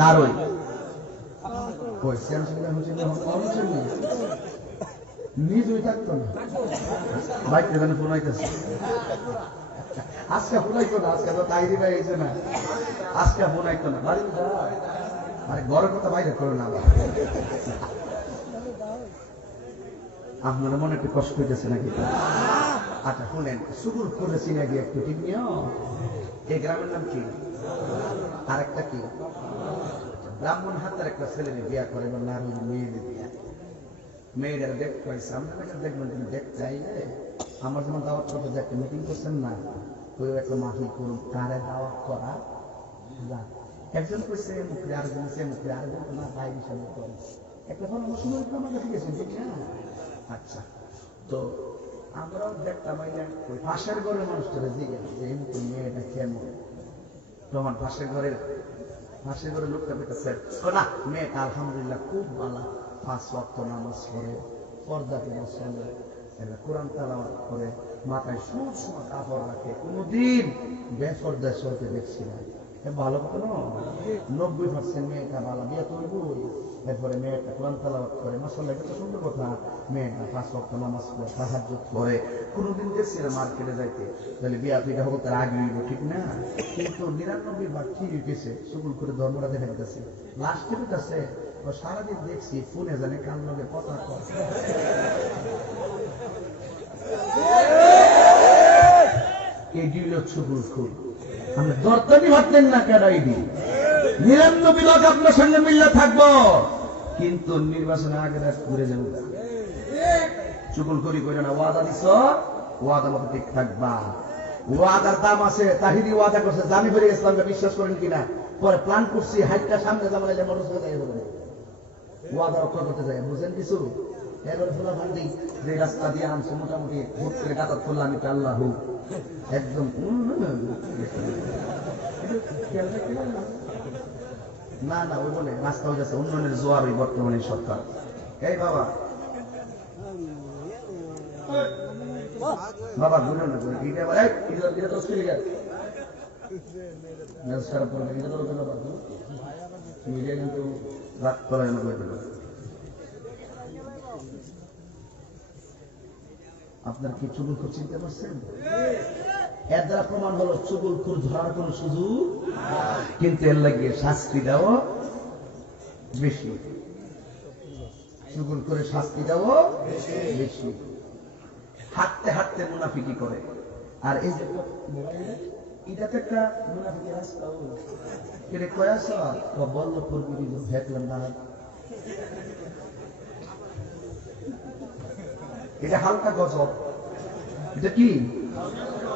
নারই। নিজই থাকতো না, বাইকটা যেন ফোন আইতেছে। আজকে ফোন আইতো না, আজকে তো তাইরি ভাই হয়েছে না, আজকে ফোন আইতো না। আরে ঘরের কথা বাইরে করো না। আপনার মনে একটু কষ্ট হইতেছে নাকি? আচ্ছা শুনেন, চুগলখোর চিনে গিয়ে একটু ঠিক নিও। এই গ্রামের নাম কি? আরেকটা কি? ব্রাহ্মণ হাতের একটা ছেলের বিয়া করে, নারী মেয়েদের বিয়া। মেয়েদের দেখতে পাইছে, আপনার দেখবেন, তুমি দেখতে চাইলে আমার যেমন দাওয়াত করতে যে একটা মিটিং করছেন না, কেউ একটা মাহফিল করুন, কারে দাওয়াত করা যাক। একজন কইছে মুখে, আরেকজন সে মুখে, আরেকজন না ভাই হিসাবে করে একটা পরামর্শ আমাদের ঠিক আছে, ঠিক না? আচ্ছা, তো আমরাও দেখতাম ওই পাশের ঘরের মানুষটারে জিজ্ঞেস যে এই মুখে মেয়েটা কেমন। তোমার পাশের ঘরের লোকটা পেতেছে না, মেয়েটা আলহামদুলিল্লাহ খুব ভালো, 5 ওয়াক্ত নামাজ পড়ে, পর্দাতে চলে, কোরআন তেলাওয়াত করে, মাথায় সবসময় কাপড় রাখে, কোনদিন বেপর্দায় চলতে দেখছি না। ভালো কথা না? 90% মেয়েটা ভালো, বিয়ে করবই। এরপরে মেয়েটা কোরআন তেলাওয়াত করে, মাশাআল্লাহ, এটা তো সুন্দর কথা। মেয়েটা 5 ওয়াক্ত নামাজ পড়ে, তাহাজ্জুদ করে, কোনদিন দেখছি না মার্কেটে যাইতে, তাহলে বিয়া তুই হোক তার আগে হইব, ঠিক না? কিন্তু 99 ভাগ কি হয়েছে, সুগুল করে ধর্মটা দেখা দিতেছে। লাস্টে কাছে ও সারাদিন দেখছি ফোনে জানে কান লগে কথা কয়। এই দিল সুগুল খুব আমরা দরদামি ভাবতেন না কেন? এই দিন 99 ভাগ আপনার সঙ্গে মিল্লা থাকবো, কিন্তু নির্বাচনের আগে ঘুরে যাবো। চুকুল করি কইরা না, ওয়াদা দিছ, ওয়াদা মতো ঠিক থাকবা। ওয়াদার দাম আছে। তাহিরি ওয়াদা করছে, জানি ফিরে ইসলামকে বিশ্বাস করেন কিনা, পরে প্ল্যান করছি হাইটটা সামনে জামাইলে মোটরসাইকেল যাই হবে, ওয়াদা রক্ষা করতে যায়, বুঝেন কিছু? এবার খোলা ফান্দি যে রাস্তা দিয়ে আনছে, মোটামুটি ভোট করে কাতার করলাম, আমি আল্লাহ একদম না না, ওই বলে রাস্তা হয়ে যাচ্ছে উন্নয়নের জোয়ার ওই বর্তমানে সরকার। এই বাবা বাবা ঘুরে না ঘুরে এটা আবার এটা তো স্কুলে গেছে খারাপ করে এটা তো বাবা মিডিয়া কিন্তু রাত করার মতো হয়ে গেল। আপনার কি চুগুলখোর চিনতে পারছেন? এর দ্বারা প্রমাণ হলো চুগুলখোর ধরার কোন সুযোগ, কিন্তু এর লাগিয়ে শাস্তি দেওয়া বেশি। চুগুলখোরের শাস্তি দেওয়া বেশি। হাঁটতে হাঁটতে মুনাফিকি করে। আর এই যে এটা তো একটা মুনাফিকি রাস্তা, এটা কয়াস বল্লভপুর ভেটলাম না, এটা হালকা গজব। এটা কি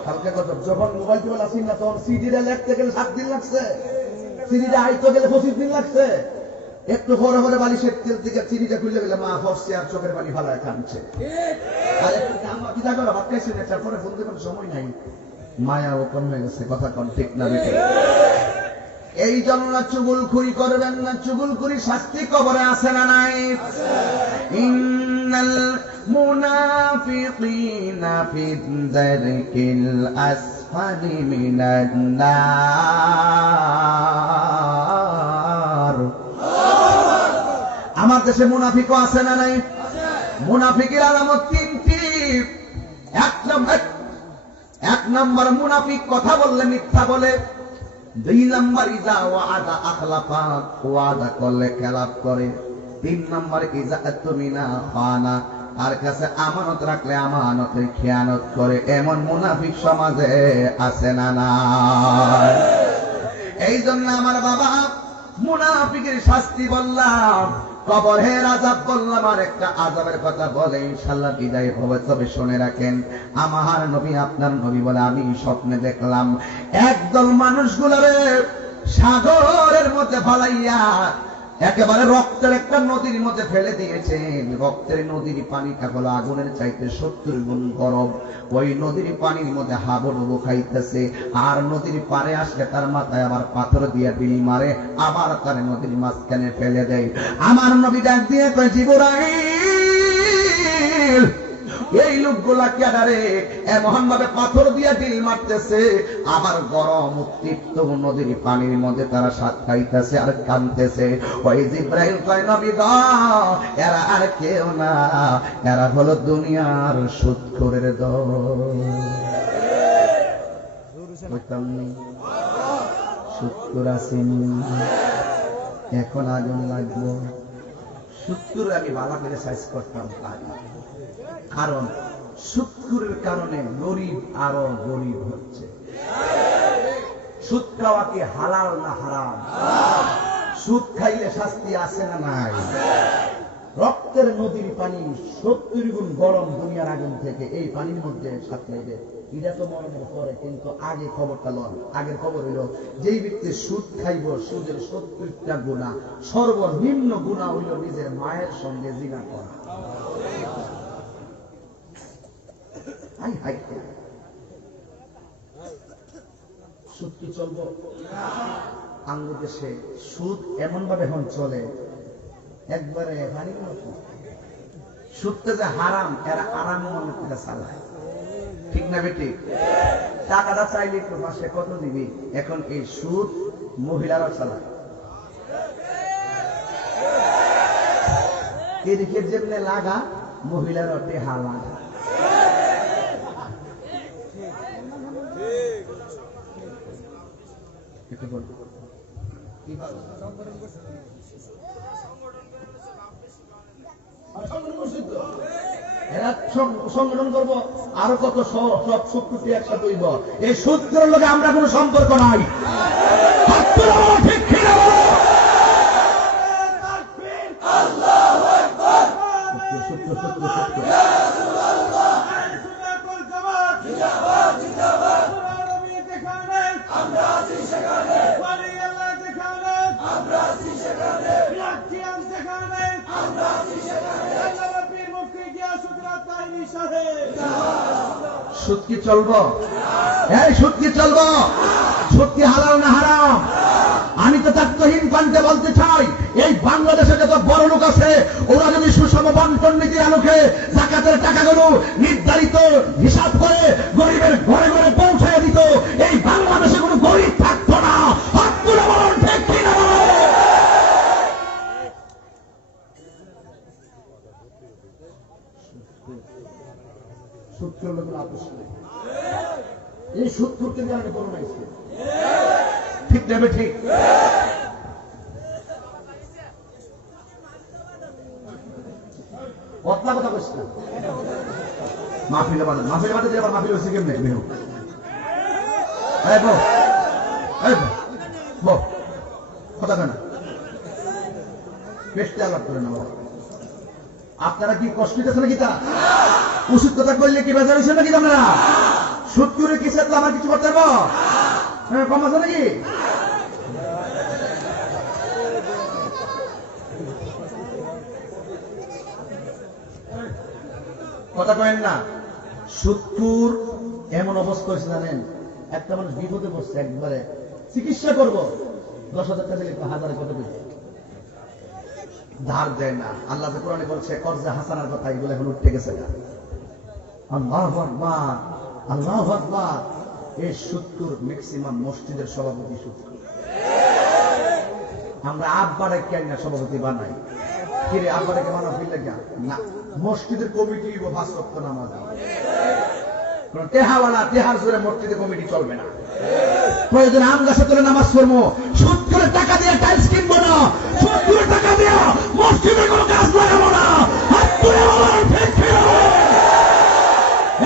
হালকা গজব? যখন মোবাইল টোবাইল আসেন না, তখন সিডিটা লিখতে গেলে 7 দিন লাগছে, সিডিটা আইতে গেলে 25 দিন লাগছে। একটু পরে পরে বালিশের তেল থেকে চিনিটা খুলে গেলে মা ফসছে আর চোখের পানি ফালায় কাঁদছে। আর একটু কামা কি থাকো ভাত খাইছি না, তারপরে বলতে কোনো সময় নাই, মায়া ও কম হয়ে গেছে। কথা কন ঠিক না বেঠিক? এই জন্য চুগুলখুরি করবেন না। চুগুলখুরি শাস্তি কবরে আছে না নাই? ইন্নাল মুনাফিকিনা ফি দারকিল আসফালি মিনান নার। আমার দেশে মুনাফিকও আছে না নাই? মুনাফিকের আলামত 3টি। এক নম্বর মুনাফিক কথা বললে মিথ্যা বলে। 2 নম্বর ইজা ওয়াদা আখলাফা, ওয়াদা করলে খেলাফ করে। 3 নম্বর ইজা আতুমিনা খানা, আর কাছে আমানত রাখলে আমানতের খেয়ানত করে। এমন মুনাফিক সমাজে আছে না না? এই জন্য আমার বাবা মুনাফিকের শাস্তি বললাম, কবরের আযাব বললাম, আর একটা আযাবের কথা বলে ইনশাআল্লাহ বিদায় হবে। তবে শুনে রাখেন, আমার নবী আপনার নবী বলে, আমি স্বপ্নে দেখলাম একদল মানুষগুলোরে সাগরের মধ্যে ফালাইয়া একেবারে রক্তের একটা নদীর মধ্যে ফেলে দিয়েছেন। রক্তের নদীর পানিটা হলো আগুনের চাইতে 70 গুণ গরম। ওই নদীর পানির মধ্যে হাবুডুবু খাইতেছে, আর নদীর পারে আসলে তার মাথায় আবার পাথর দিয়ে বিল মারে, আবার তার নদীর মাঝখানে ফেলে দেয়। আমার নবী ডাক দিয়ে কয়, জিবরাইল, এই লোকগুলা কেডারে এমন ভাবে পাথর দিয়ে ঢিল মারতেছে, আবার গরম উত্তপ্ত নদীর পানির মধ্যে তারা স্বাদ খাইতেছে আর কাঁদতেছে। ওই জিবরাইল কয়, নবী গো, এরা আর কেউ না, এরা হলো দুনিয়ার সুদখোরের দল। সুদখোর আসেনি, এখন আগুন লাগবো। সুদখোর আমি ভালো করে সাইজ করতাম, কারণ সুদখোরের কারণে গরিব আরো গরিব হচ্ছে। সুদ খাওয়া কি হালাল না হারাম? সুদ খাইলে শাস্তি আছে না নাই? রক্তের নদীর পানি 70 গুণ গরম দুনিয়ার আগুন থেকে, এই পানির মধ্যে সাঁতরাইবে এটা তো মনে মনে করে, কিন্তু আগে খবরটা লন। আগের খবর হইল যেই ব্যক্তি সুদ খাইব, সুদের 70টা গুনাহ, সর্বনিম্ন গুনাহ হইল নিজের মায়ের সঙ্গে জিনা করা। হাই হাই, সুদ কি চলবো? আঙ্গুর দেশে সুদ এমন ভাবে এখন চলে, একবারে হারিয়ে মতো। সুদটা যে হারাম, এরা আরাম মনে করে চালায়, ঠিক না বেটি? টাকাটা চাইলে একটু মাসে কত দিবি, এখন এই সুদ মহিলারা চালায়। এদিকে যেমনে লাগা, মহিলারা টেহা লাগা। একটু বল এরা সংগঠন করবো, আরো কত সব 70টি একসাথে হইব। এই সূত্রের লোকে আমরা কোনো সম্পর্ক নাই। ঠিক কিনা বলো? সত্য সত্য সত্য। সুদ কি চলবো? এই সুদ কি চলবো? সুদ কি হালাল না হারাম? আমি তো তত্ত্বহীন কণ্ঠে বলতে চাই, এই বাংলাদেশে যত বড় লোক আছে, ওরা যদি সুষম বন্টন নীতির আলোকে জাকাতের টাকাগুলো নির্ধারিত হিসাব করে গরিবের ঘরে ঘরে পৌঁছায় দিত, এই বাংলাদেশে কোনো গরিব থাকতো না। হকগুলো বলুন, ঠিক কিনা বলুন? সুদ করলে কোনো আপোষ নেই। এই সুদ করতে গিয়ে আমি করো নাইছি, ঠিক নেবে? ঠিক। পতলা কথা বলছি না। মাহফিলে বাদে মাহফিলে বাদে যে আবার মাহফিল হচ্ছে কেমনে বেহু? কথা কেন বেশি আলাপ করে না? আপনারা কি কষ্ট দিতেছে নাকি? তা ওষুধ কথা করলে কি বেজার হয়েছে নাকি? আপনারা সুদ করে কিছু আমার কিছু করতে পারবো? কম আছে নাকি? কথা কয়েন না। সুদকুর এমন অবস্থা হয়েছে জানেন, একটা মানুষ বিপদে পড়ছে, একবারে চিকিৎসা করবো 10,000 টাকা দিলে হাজারে কত দিচ্ছে, ধার দেয় না। আল্লাহ যে কোরআনে বলছে কর্জে হাসানার কথা, এগুলো এখন উঠতে গেছে না। আল্লাহু আকবার, আল্লাহু আকবার। এই সুদকুর ম্যাক্সিমাম মসজিদের সভাপতি সুদকুর। আমরা আব্বারে কেন না সভাপতি বানাই? কিরে আব্বাটাকে বানাও ফিরলে কেন না? মসজিদের কমিটি ভাস রক্ত নামাজ, টেহাওয়ালা টেহার জোরে মসজিদের কমিটি চলবে না। প্রয়োজন আম গাছে তুলে নামাজ পড়বো, সুদ করে টাকা দিয়ে টাইলস কিনবো না, সুদ করে টাকা দিয়ে মসজিদে কোনো কাজ লাগাবো না। হাত তুলে বলেন, ঠিক কিনা?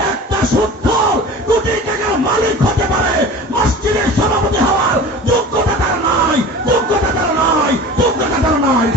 একটা সুদখোর কোটি টাকার মালিক হতে পারে, মসজিদের সভাপতি হওয়ার যোগ্যতা তার নাই, যোগ্যতা তার নাই, যোগ্যতা তার নাই।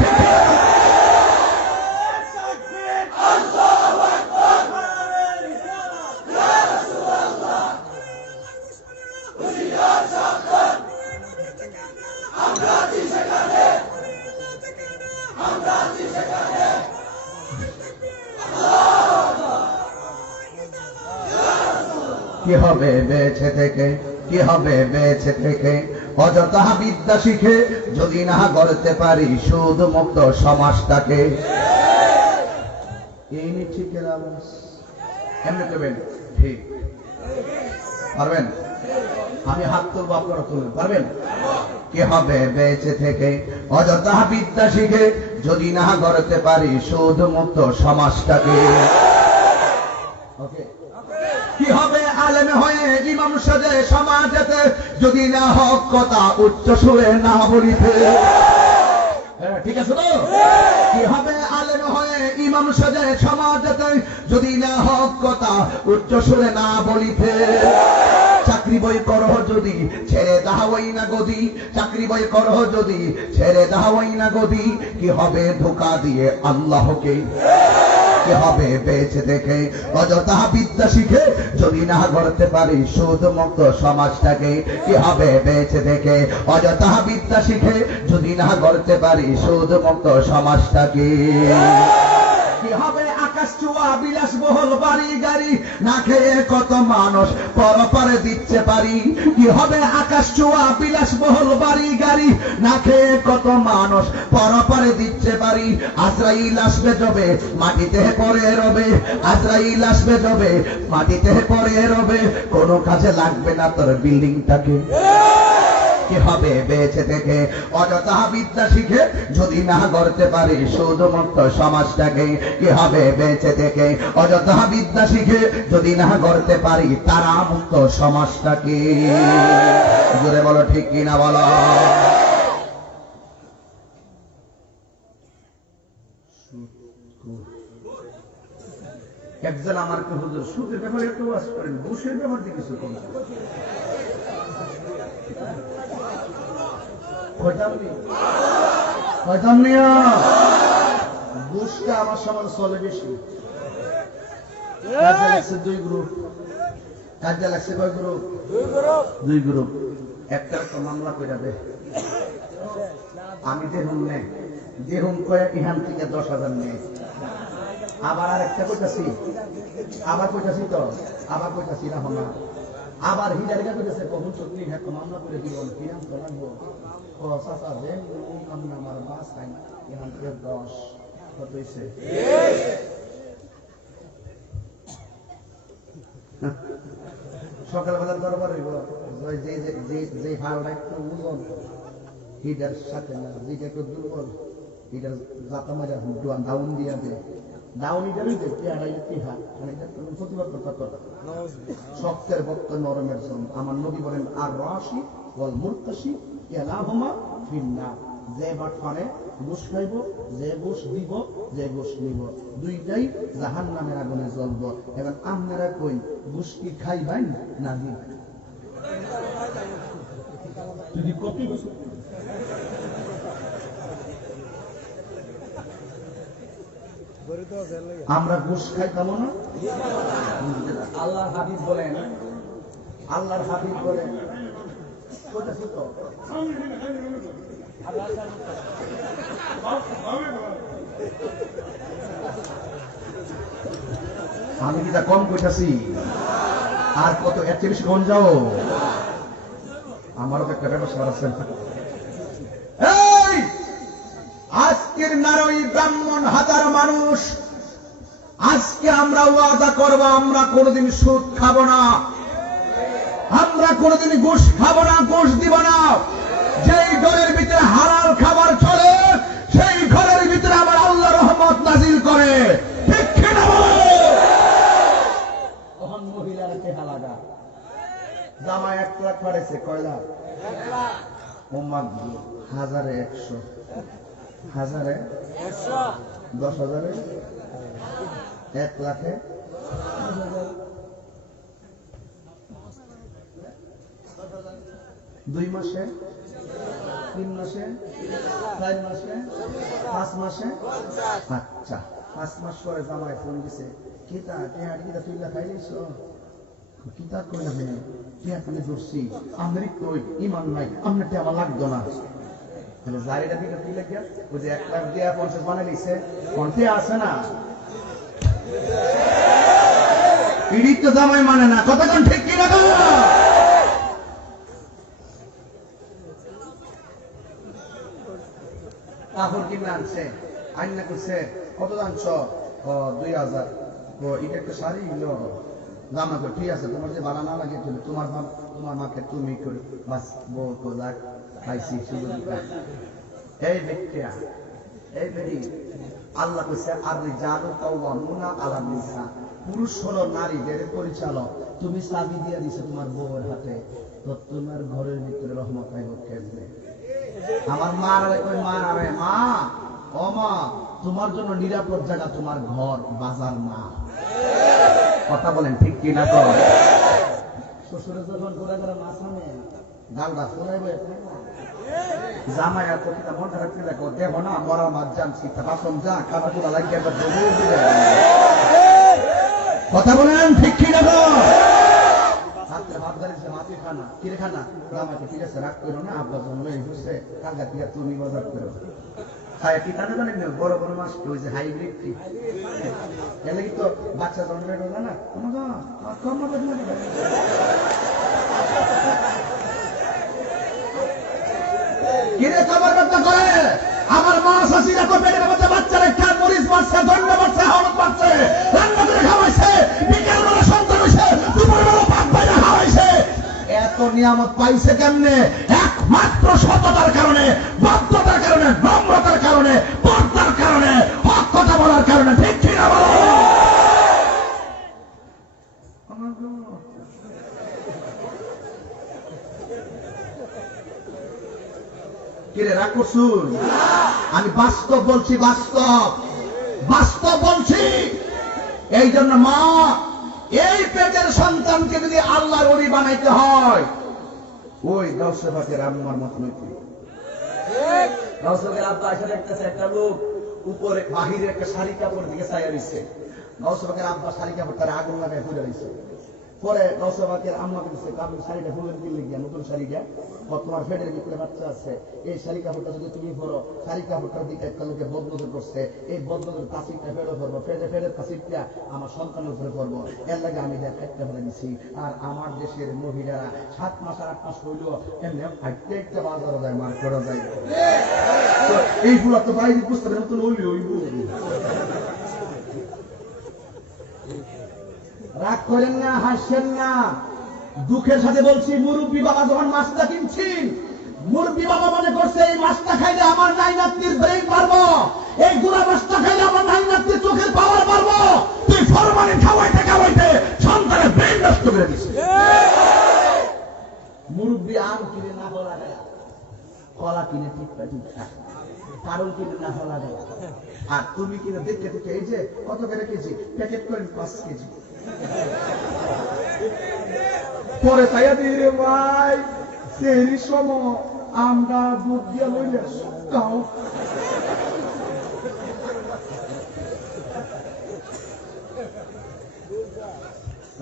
কি হবে বেঁচে থেকে, কি হবে বেঁচে থেকে অযথা বিদ্যা শিখে, যদি না গড়তে পারি সুদ মুক্ত সমাজটাকে। এই ঠিক এমনি করবেন, ঠিক পারবেন? আমি হাত তুলবো, আপনারা তুলবেন, পারবেন? কি হবে বেঁচে থেকে অযথা বিদ্যা শিখে, যদি না গড়তে পারি সুদ মুক্ত সমাজটাকে। ওকে। কি হবে আলেম হয়ে ইমাম সাজে সমাজেতে, যদি না হক কথা উচ্চ সুরে না বলিতে। ঠিক আছে তো? কি হবে আলেম হয়ে ইমাম সাজে সমাজেতে, যদি না হক কথা উচ্চ সুরে না বলিতে। চাকরি বই করহ যদি ছেড়ে দাওয়াই না গদি, চাকরি বই করহ যদি ছেড়ে দাওয়াই না গদি, কি হবে ধোঁকা দিয়ে আল্লাহকে। কি হবে বেঁচে থেকে অযথা বিদ্যা শিখে যদি না গড়তে পারি সুদ মুক্ত সমাজটাকে কি হবে বেঁচে থেকে অযথা বিদ্যা শিখে যদি না গড়তে পারি সুদ মুক্ত সমাজটাকে কি হবে আকাশ চুয়া বিলাসবহুল বাড়ি গাড়ি না খেয়ে কত মানুষ পরপারে দিচ্ছে পারি কি হবে আকাশ চুয়া বিলাসবহুল বাড়ি গাড়ি না খেয়ে কত মানুষ পরপারে দিচ্ছে পারি আজরাইল আসবে যবে মাটিতে পড়ে রবে আজরাইল আসবে যবে মাটিতে পড়ে রবে কোনো কাজে লাগবে না তোর বিল্ডিংটাকে কি হবে বেঁচে থেকে অযথা বিদ্যা শিখে যদি না গড়তে পারি সুদমুক্ত সমাজটাকে কি হবে বেঁচে থেকে অযথা বিদ্যা শিখে যদি না গড়তে পারি তারা মুক্ত সমাজটাকে জোরে বলো ঠিক কিনা বলো একজন আমার কে হুজুর সুদের ব্যাপারে একটু ওয়াজ করেন ঘুষের ব্যাপার দিয়ে কিছু কম ঘুষটা আমার সমাজে চলে বেশি কাজে লাগছে দুই গ্রুপ কাজে লাগছে কয় গ্রুপ দুই গ্রুপ একটা তো মামলা করে দে আমি দেহুম কয়েক ইহান থেকে 10,000 নেই আবার আর একটা কইতাছি তো আবার কইতাছি না হনা আবার হিজারিকা কইতাছে কখন চটনি একটা মামলা করে দিব কিরাম তো লাগবো ও চাচা দেন আমি আমার বাস আইন ইহান থেকে 10 কত হইছে সকালবেলা দরবার হইব যে হালটা একটু ওজন হিটার সাথে না যেটা একটু দুর্বল হিটার জাতা মারা ডাউন দিয়া দেয় ডাউনি দেবে মানে প্রতিবাদ করতে শক্তের বক্ত নরমের জন আমার নবী বলেন আর রাশি ওয়াল মুরতাশি ইয়ালাহুমা ফিন্নার যে বাটপারে ঘুষ খাইব যে ঘুষ দিব যে ঘুষ নিব দুইটাই জাহান্নামের আগুনে জ্বলব এখন আপনারা কই ঘুষ কি খাইবেন না দিবেন যদি কপি আমরা ঘুষ খাইতাম না আল্লাহর হাবিব বলেন আমি কি তা কম কইতাছি আর কত এত বেশি কোন যাও আমারও তো একটা ব্যবসা আছে আজকের নারী ব্রাহ্মণ হাজার মানুষ আজকে আমরা ওয়াদা করব আমরা কোনোদিন সুদ খাবো না আমরা কোনোদিন ঘুষ খাবো না ঘুষ দিব না যেই ঘরের ভিতরে হালাল খাবার চলে সেই ঘরের ভিতরে আমার আল্লাহ রহমত নাজিল করে ঠিক কিনা বলো তখন মহিলার চেহারা লাগা জামা 1 লাখ পারেছে কয় লাখ 1 লাখ 1,100 1000 1 লাখে 2 মাসে 3 মাসে 4 মাসে 5 মাসে আচ্ছা 5 মাস পরে জামাই ফোন দিছে কিতা তুই খাইলিস কিতা কই না টিয়া খালি ধরছি আমরি কই ইমান নাই আমনেতে আমার লাগতো না তাহলে জারিটা দিকে কি লাগিয়া ওই যে 1 লাখ দিয়া 50 বানাই লিছে কোনতে আছে না ইডি তো জামাই মানে না কতক্ষণ ঠিক কি না কাপড় কিনে আনছে আইনা করছে কত জানছ 2000 এটা একটা শাড়ি হলো জামা তো ঠিক আছে তোমার যে ভাড়া না লাগে তোমার মাকে তুমি করে বাস বউ তো লাগ খাইছি শুধু এই ব্যক্তিরা এই বেরি আল্লাহ কইছে আর রিজালু কাওয়ামুনা আলা নিসা পুরুষ হলো নারীদের পরিচালক তুমি চাবি দিয়ে দিছো তোমার বউয়ের হাতে তো তোমার ঘরের ভিতরে রহমত আইব কেমনে আমার মা আরে কই মা আরে মা ও মা তোমার জন্য নিরাপদ জায়গা তোমার ঘর বাজার না কথা বলেন ঠিক কি না কর শ্বশুরে যখন ঘোরা ঘোরা মাছ আনে গালটা শোনাইবে জামাই এত কিনা মনটা রাখতে দেখো, দেখো না মরা মাছ জানছি, বাসন যা কাটা তোলা লাগিয়ে কথা বলেন ঠিক কি দেখো রাত্রে ভাত গাড়িছে মাটি খানা কিরে খানা জামাইকে ঠিক আছে রাগ করো না, আব্বা জন্ম হচ্ছে কালকা থেকে তুমি বাজার করো খায় কি তাদের জানেন না বড় বড় মাছ ওই যে হাইব্রিড কি এলে কি তো বাচ্চা জন্মের কথা না কম কিরে খবর কথা করে আমার মা শাশিরা তো পেটের মধ্যে বাচ্চা রেখা মরিচ মারছে ধন্য মারছে হলুদ মারছে রান্না করে খাওয়াইছে বিকেল বেলা সন্তান হয়েছে দুপুর বেলা ভাত বাইরে খাওয়াইছে এত নিয়ামত পাইছে কেমনে? একমাত্র সততার কারণে, বাধ্যতার কারণে, নম্রতার কারণে, পর্দার কারণে, হক কথা বলার কারণে। ঠিক ঠিক না বলো? কিরে রাগ করছুন? আমি বাস্তব বলছি, বাস্তব বাস্তব বলছি। এই জন্য মা এই পেটের সন্তানকে যদি আল্লাহর ওলি বানাইতে হয় ওই গাউসে পাকের আম্মার মত নইতে। গাউসে পাকের আব্বা এসে দেখতেছে একটা লোক উপরে বাহিরে একটা শাড়ি কাপড় দিকে চাইয়া রইছে। গাউসে পাকের আব্বা শাড়ি কাপড় তার আগুন লাগায় পুড়ে রইছে। পরে গাউসে পাকের আম্মা বলছে আপনি শাড়িটা ফুলের দিলে গিয়া নতুন শাড়িটা তোমার ফেটের ভিতরে বাচ্চা আছে, এই শাড়ি কাপড়টা যদি তুমি পরো, শাড়ি কাপড়টার দিকে একটা লোকে বদনজর করছে, এই বদনজর তাসিরটা ফেরো করবো, ফেরের তাসিরটা আমার সন্তানের উপরে করবো, এর লাগে আমি একটা ফেলে দিছি। আর আমার দেশের মহিলারা 7 মাস আর 8 মাস হইলেও এমনি হাঁটতে একটা বাজারও যায়, মার করা যায়। এইগুলো তো বাইরে বুঝতে পারে নতুন হইলে হইব। রাগ করেন না, হাসছেন না, দুঃখের সাথে বলছি। মুরব্বী বাবা যখন মাছটা কিনছেন, মুরব্বী বাবা মনে করছে এই মাছটা খাইলে আমার নাই নাতির ব্রেন পারবো, এই গুড়া মাছটা খাইলে আমার নাই নাতির চোখের পাওয়ার পারবো। তুই ফরমালিন খাওয়াইতে খাওয়াইতে সন্তানের ব্রেন নষ্ট করে দিস। মুরব্বী আম কিনে না হলা গায়া, কলা কিনে টিপটা টিপটা, কারণ কিনে না হলা গায়া, আর তুমি কিনে দেখতে দেখতে এই যে কত করে কেজি প্যাকেট করেন 5 কেজি। পরে চাইয়া দিই রে ভাই সেই সময় আমরা দুধ দিয়ে লইলে খাও।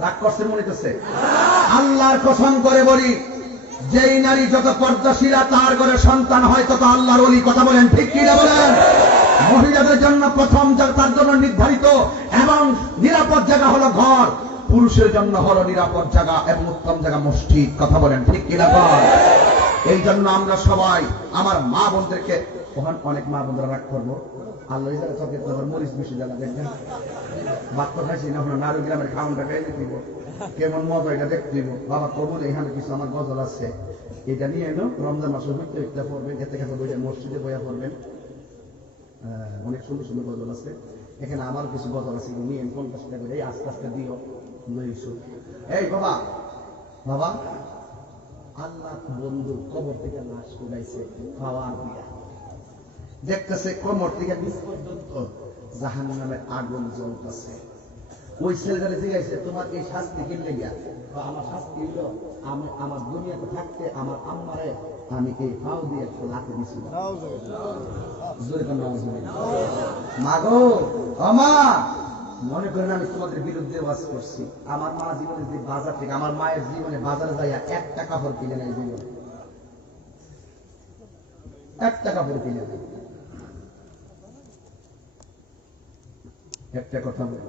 রাগ করছে মনে করছে? আল্লাহর কসম করে বলি, যেই নারী যত পর্দাশীলা তার ঘরে সন্তান হয় তত আল্লাহর ওলি। কথা বলেন ঠিক কি না বলেন? মহিলাদের জন্য প্রথম তার জন্য নির্ধারিত এবং নিরাপদ জায়গা হলো ঘর, পুরুষের জন্য হলো নিরাপদ জায়গা এবং উত্তম জায়গা মসজিদ। কথা বলেন ঠিক কিনা বলেন? এই জন্য আমরা সবাই আমার মা বোনদেরকে, ওখানে অনেক মা বোনরা রাগ করবো, আল্লাহ চকের তোমার মরিচ বেশি জ্বালা দেখবেন, বাক্য খাইছি না হলো নারু গ্রামের খাওয়ানটা খাইলে দিব, কেমন মজা এটা দেখতে দিব। বাবা কবুল, এখানে কিছু আমার গজল আছে, এটা নিয়ে এলো রমজান মাসে হইতে হইতে পড়বেন, এতে কাছে বইটা মসজিদে বইয়া পড়বেন। অনেক সুন্দর সুন্দর গজল আছে এখানে, আমার কিছু গজল আছে নিয়ে 50 টাকা করে আস্তে আস্তে দিও। এই বাবা বাবা, আল্লাহ বন্ধু কবর থেকে লাশ উঠাইছে খাওয়ার দিয়া, দেখতেছে কবর থেকে নিচ পর্যন্ত জাহান্নামের আগুন জ্বলতেছে। ওই ছেলেটারে জিজ্ঞাসা তোমার এই শাস্তি কি লেগিয়া? আমার শাস্তি হলো আমি আমার দুনিয়াতে থাকতে আমার আম্মারে আমি এই পাও দিয়ে লাথি দিছিলাম। মা গো আমা, মনে করেন আমি তোমাদের বিরুদ্ধে ওয়াজ করছি। আমার মা জীবনে যে বাজার থেকে, আমার মায়ের জীবনে বাজারে যাইয়া 1 টাকা কাপড় কিনে নেয়, জীবনে 1 টাকা কাপড় কিনে নেয়। একটা কথা বলি,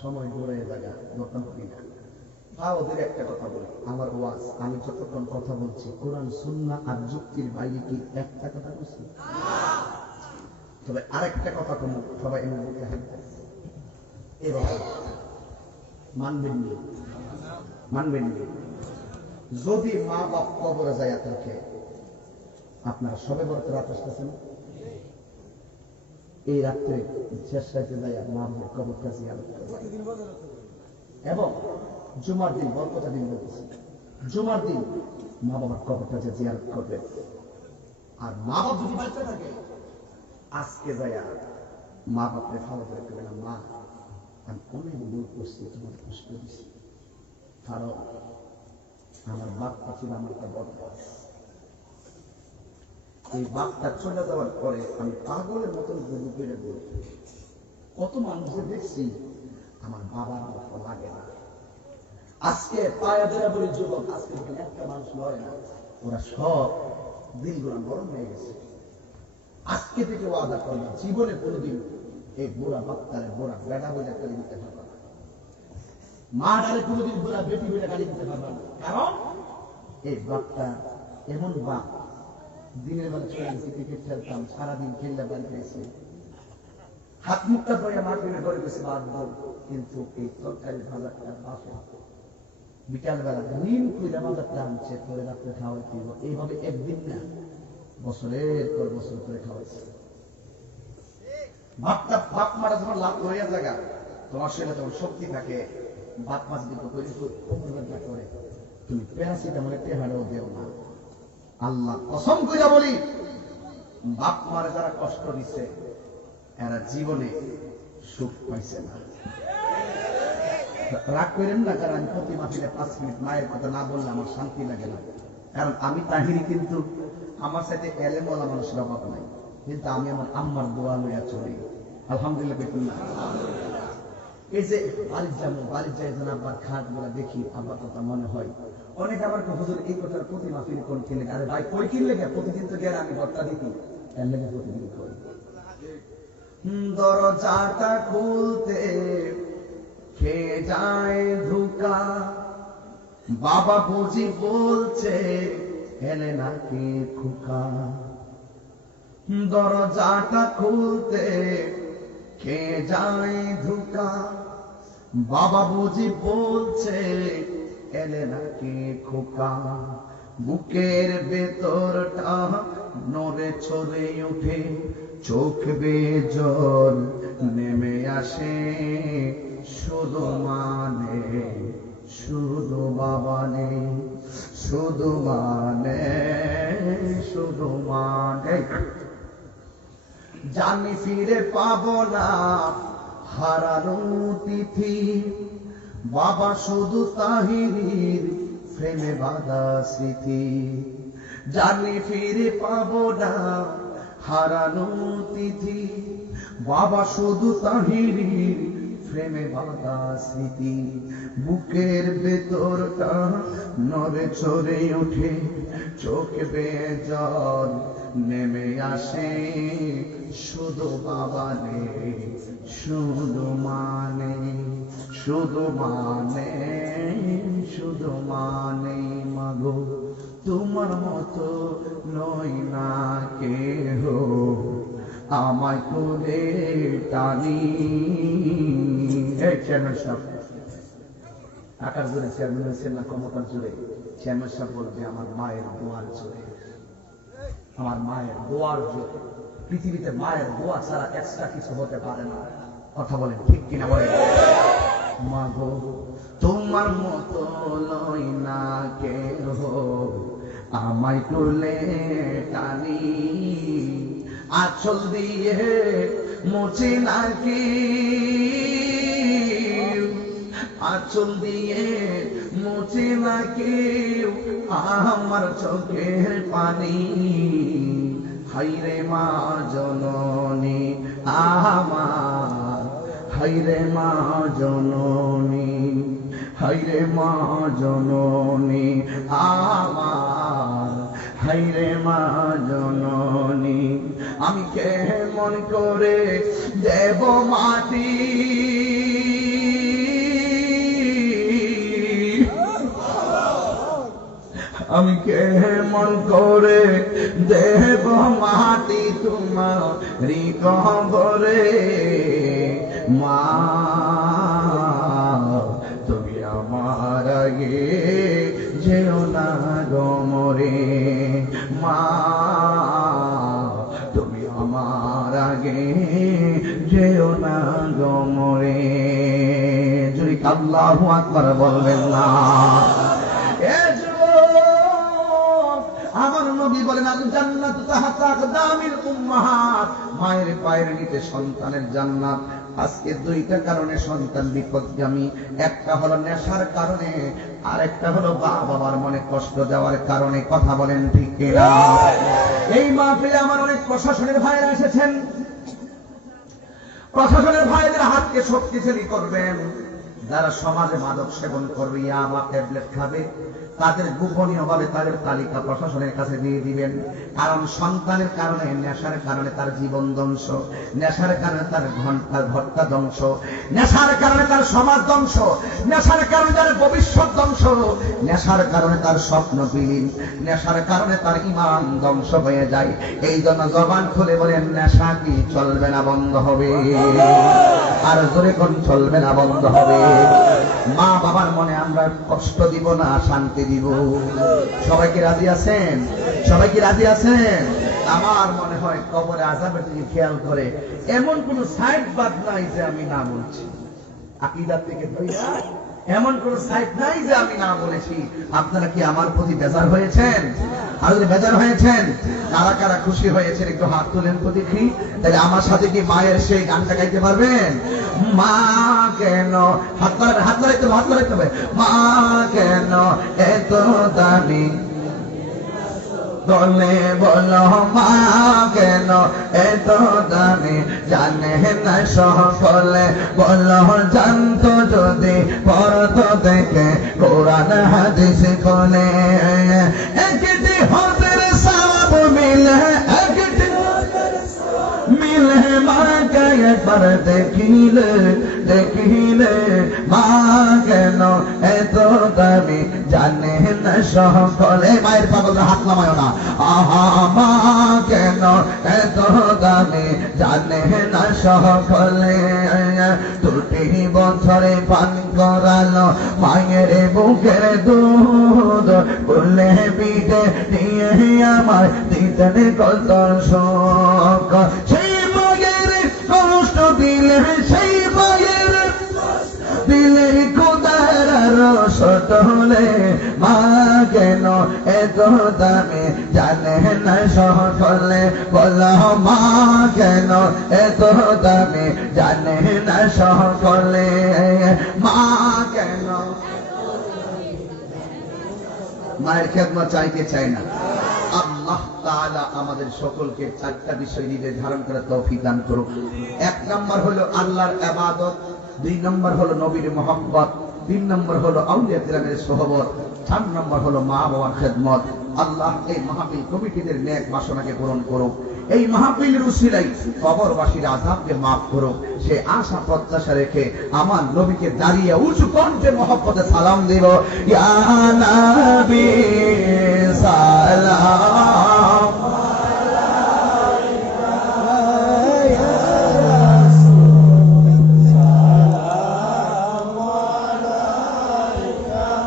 সময় ঘুরে জায়গা দোকান করি না, ওদের একটা কথা বলি, আমার ওয়াজ আমি যতক্ষণ কথা বলছি কোরআন সুন্নাহ আর যুক্তির বাইরে কি একটা কথা বলছি? তবে আরেকটা কথা কম, সবাই এমনি বলতে হাঁটতে এবার মানবেন নি, মানবেন নি। যদি মা বাপ কবরে যায় থাকে, আপনারা সবে বলতে রাত আসতেছেন, এই রাত্রে শেষ রাতে যায় মা বাবার কবরটা জিয়ারত করবে। এবং জুমার দিন, বরকতা দিন বলতেছি, জুমার দিন মা বাবার কবরটা জিয়ারত করবে। আর মা বাপ যদি বাঁচতে থাকে, আজকে যায় মা বাপরে খাওয়া করে দেবে না, মা আমি অনেক ভুল করছি, তোমার কষ্ট দিচ্ছি, কারণ আমার বাপটা ছিল আমার একটা বদমাস, এই বাপটা চলে যাওয়ার পরে আমি পাগলের মতন গুরু করে বলি, কত মানুষকে দেখছি আমার বাবার মতো লাগে না। আজকে পায়া ধরে বলি যুবক, আজকে একটা মানুষ লয় না, ওরা সব দিলগুলো নরম হয়ে গেছে। আজকে থেকে ওয়াদা করলাম জীবনে কোনোদিন এই বুড়া বাচ্চারে বুড়া বেড়া বইটা গালি দিতে পারবা না, মা ডালে কোনোদিন বুড়া বেটি বইটা গালি দিতে পারবা না। কারণ এই বাপটা এমন বাপ, দিনের বেলা চলে গেছে ক্রিকেট খেলতাম, সারাদিন খেললে বাড়ি পেয়েছে, হাত মুখটা ধরে মাটিতে ধরে গেছে বাঁধব, কিন্তু এই তরকারি ভাজাটা বাপে বিকাল বেলা ঋণ কইরা বাজারটা আনছে, পরে রাত্রে খাওয়াইতে হবে। এইভাবে একদিন না, বছরের পর বছর করে খাওয়াইছে। বাপটা বাপ মারা যখন লাভ হইয়া জায়গা, তোমার শরীরে তখন শক্তি থাকে, বাপ মাছ কিন্তু করে তুমি প্যারাসিটামলের টেহারাও দেও না। আল্লাহ কসম কইরা বলি, বাপ মারে যারা কষ্ট দিচ্ছে এরা জীবনে সুখ পাইছে না। রাগ করেন না, কারণ আমি প্রতি মাসে 5 মিনিট মায়ের কথা না বললে আমার শান্তি লাগে না। কারণ আমি তাহিরি কিন্তু আমার সাথে এলেমওয়ালা মানুষের অভাব নাই, কিন্তু আমি আমার আম্মার দোয়া লইয়া চলি। আলহামদুলিল্লাহ বেতন না। এই যে বাড়ির যাই যেন আব্বার খাট গুলা দেখি, আব্বার কথা মনে হয়। অনেক আমার হুজুর এই কথার প্রতি মাফিল কোন কিনলে, আরে ভাই কই কিনলে গে, প্রতিদিন তো গেলে আমি ঘরটা দেখি, এর লেগে প্রতিদিন করি। দরজাটা খুলতে খেয়ে যায় ধোকা, বাবা বুঝি বলছে এলে নাকি খোকা। দরজাটা খুলতে খেয়ে যায় ধোকা, বাবা বুঝি বলছে এলে নাকি খোকা। বুকের ভেতরটা নড়ে চড়ে উঠে, চোখ বেয়ে জল নেমে আসে, শুধু মানে শুধু বাবা নেই, শুধু মানে শুধু মানে। জানি ফিরে পাবো না হারানো তিথি, বাবা শুধু তাহিরির প্রেমে বাঁধা স্মৃতি। জানি ফিরে পাবো না হারানো তিথি, বাবা শুধু তাহিরির প্রেমে বাঁধা স্মৃতি। বুকের ভেতরটা নড়ে চড়ে ওঠে, চোখ বেয়ে জল নেমে আসে, শুধু বাবা নেই শুধু মানে শুধু মানে শুধু মানে। মাগো তোমার মতো নয় না কেহ, আমায় কোলে টানি। এই চেয়ারম্যান সাহেব, আকাশ জুড়ে চেয়ারম্যান হয়েছেন না ক্ষমতার জুড়ে, চেয়ারম্যান সাহেব বলবে আমার মায়ের দোয়ার জুড়ে, আমার মায়ের দোয়ার জুড়ে। পৃথিবীতে মায়ের দোয়া ছাড়া এক্সট্রা কিছু হতে পারে না। কথা বলেন ঠিক কিনা বলেন? মাগো তোমার মতো লয় না কেহ, আমায় কোলে টানি। আঁচল দিয়ে মুছে নাকি, আঁচল দিয়ে মুছে নাকি আমার চোখের পানি। হাইরে মা জননী আমার, হাইরে মা জননী, হাইরে মা জননী আমার, হাইরে মা জননী। আমি কেমন করে দেব মাটি, আমি কেমন করে দেব মাটি তোমারি কবরে। মা তুমি আমার আগে যেও না গো মরে, মা তুমি আমার আগে যেও না গো মরে। যদি আল্লাহু আকবার বলবেন না? আমার নবী বলেন আল জান্নাতু তাহতা আকদামিল উম্মাহাত, মায়ের পায়ের নিচে সন্তানের জান্নাত। আজকে দুইটা কারণে সন্তান বিপদগামী, একটা হলো নেশার কারণে, আর একটা হলো বাবার মনে কষ্ট দেওয়ার কারণে। কথা বলেন ঠিক কিনা? এই মাহফিলে আমার অনেক প্রশাসনের ভাইরা এসেছেন। প্রশাসনের ভাইদের হাতকে শক্তিশালী করবেন। যারা সমাজে মাদক সেবন করবে, ইয়াবা ট্যাবলেট খাবে, তাদের গোপনীয় ভাবে তাদের তালিকা প্রশাসনের কাছে দিয়ে দিবেন। কারণ সন্তানের কারণে, নেশার কারণে তার জীবন ধ্বংস, নেশার কারণে তার ঘরটা ধ্বংস, নেশার কারণে তার সমাজ ধ্বংস, নেশার কারণে তার ভবিষ্যৎ ধ্বংস, নেশার কারণে তার স্বপ্ন বিলীন, নেশার কারণে তার ঈমান ধ্বংস হয়ে যায়। এই জন্য জবান খুলে বলেন, নেশা কি চলবে না, বন্ধ হবে? আর জোরে কোন চলবে না, বন্ধ হবে? মা বাবার মনে আমরা কষ্ট দিব না, শান্তি দিব। সবাই কি রাজি আছেন? সবাই কি রাজি আছেন? আমার মনে হয় কবরে আযাবের দিকে খেয়াল করে এমন কোন সাইড বাদ নাই যে আমি না বলছি। আকীদা থেকে ধইরা এমন কোন সাইড নাই যে আমি না বলেছি। আপনারা কি আমার প্রতি বেজার হয়েছেন? আর যদি বেজার হয়েছেন, কারা কারা খুশি হয়েছেন একটু হাত তুলেন তো দেখি। তাহলে আমার সাথে কি মায়ের সেই গানটা গাইতে পারবেন? মা কেন, হাত ধরাবেন, হাত ধরাইতে হবে, হাত ধরাইতে হবে। মা কেন এত দামি, বলে বলো মা কেন এত দামি, জানে না সকলে, বলো জানতো যদি পড়তো দেখে কোরআন হাদিস কোনে। একটি হজের সওয়াব মিলে, একটি মিলে মাকে একবার দেখিলে, দেখিলে মা কেন এত দামি, জানে না সকলে। মায়ের পাগল হাত নামায় না। আহা মা কেন এত দামি, জানে না সকলে। দুটি বছরে পান করালো মায়ের বুকের দুধ, বললে পিঠে নিয়ে আমার দিতেন কত শোক। সেই মায়ের কষ্ট দিলে, সেই মায়ের দিলে খোদার রসট হলে, মা কেন এত দামি, জানে না সকলে। বলো মা কেন এত দামি, জানে না সকলে। মা কেন মায়ের খেদমত চাইতে চাই না। আল্লাহ তাআলা আমাদের সকলকে চারটা বিষয় নিজে ধারণ করার তৌফিক দান করুক। 1 নম্বর হলো আল্লাহর ইবাদত, 2 নম্বর হলো নবীর মহব্বত, 3 নম্বর হলো আউলিয়া কিরামের সোহবত, 4 নম্বর হলো মা বাবার খেদমত। আল্লাহ এই মাহফিল কমিটিদের নেক বাসনাকে পূরণ করুক। এই মাহফিলের উসিলায় কবরবাসীর আযাবকে মাফ করুক। সে আশা প্রত্যাশা রেখে আমার নবীকে দাঁড়িয়ে উঁচু কণ্ঠে মহব্বতে সালাম দেব। ইয়া নবী সালাম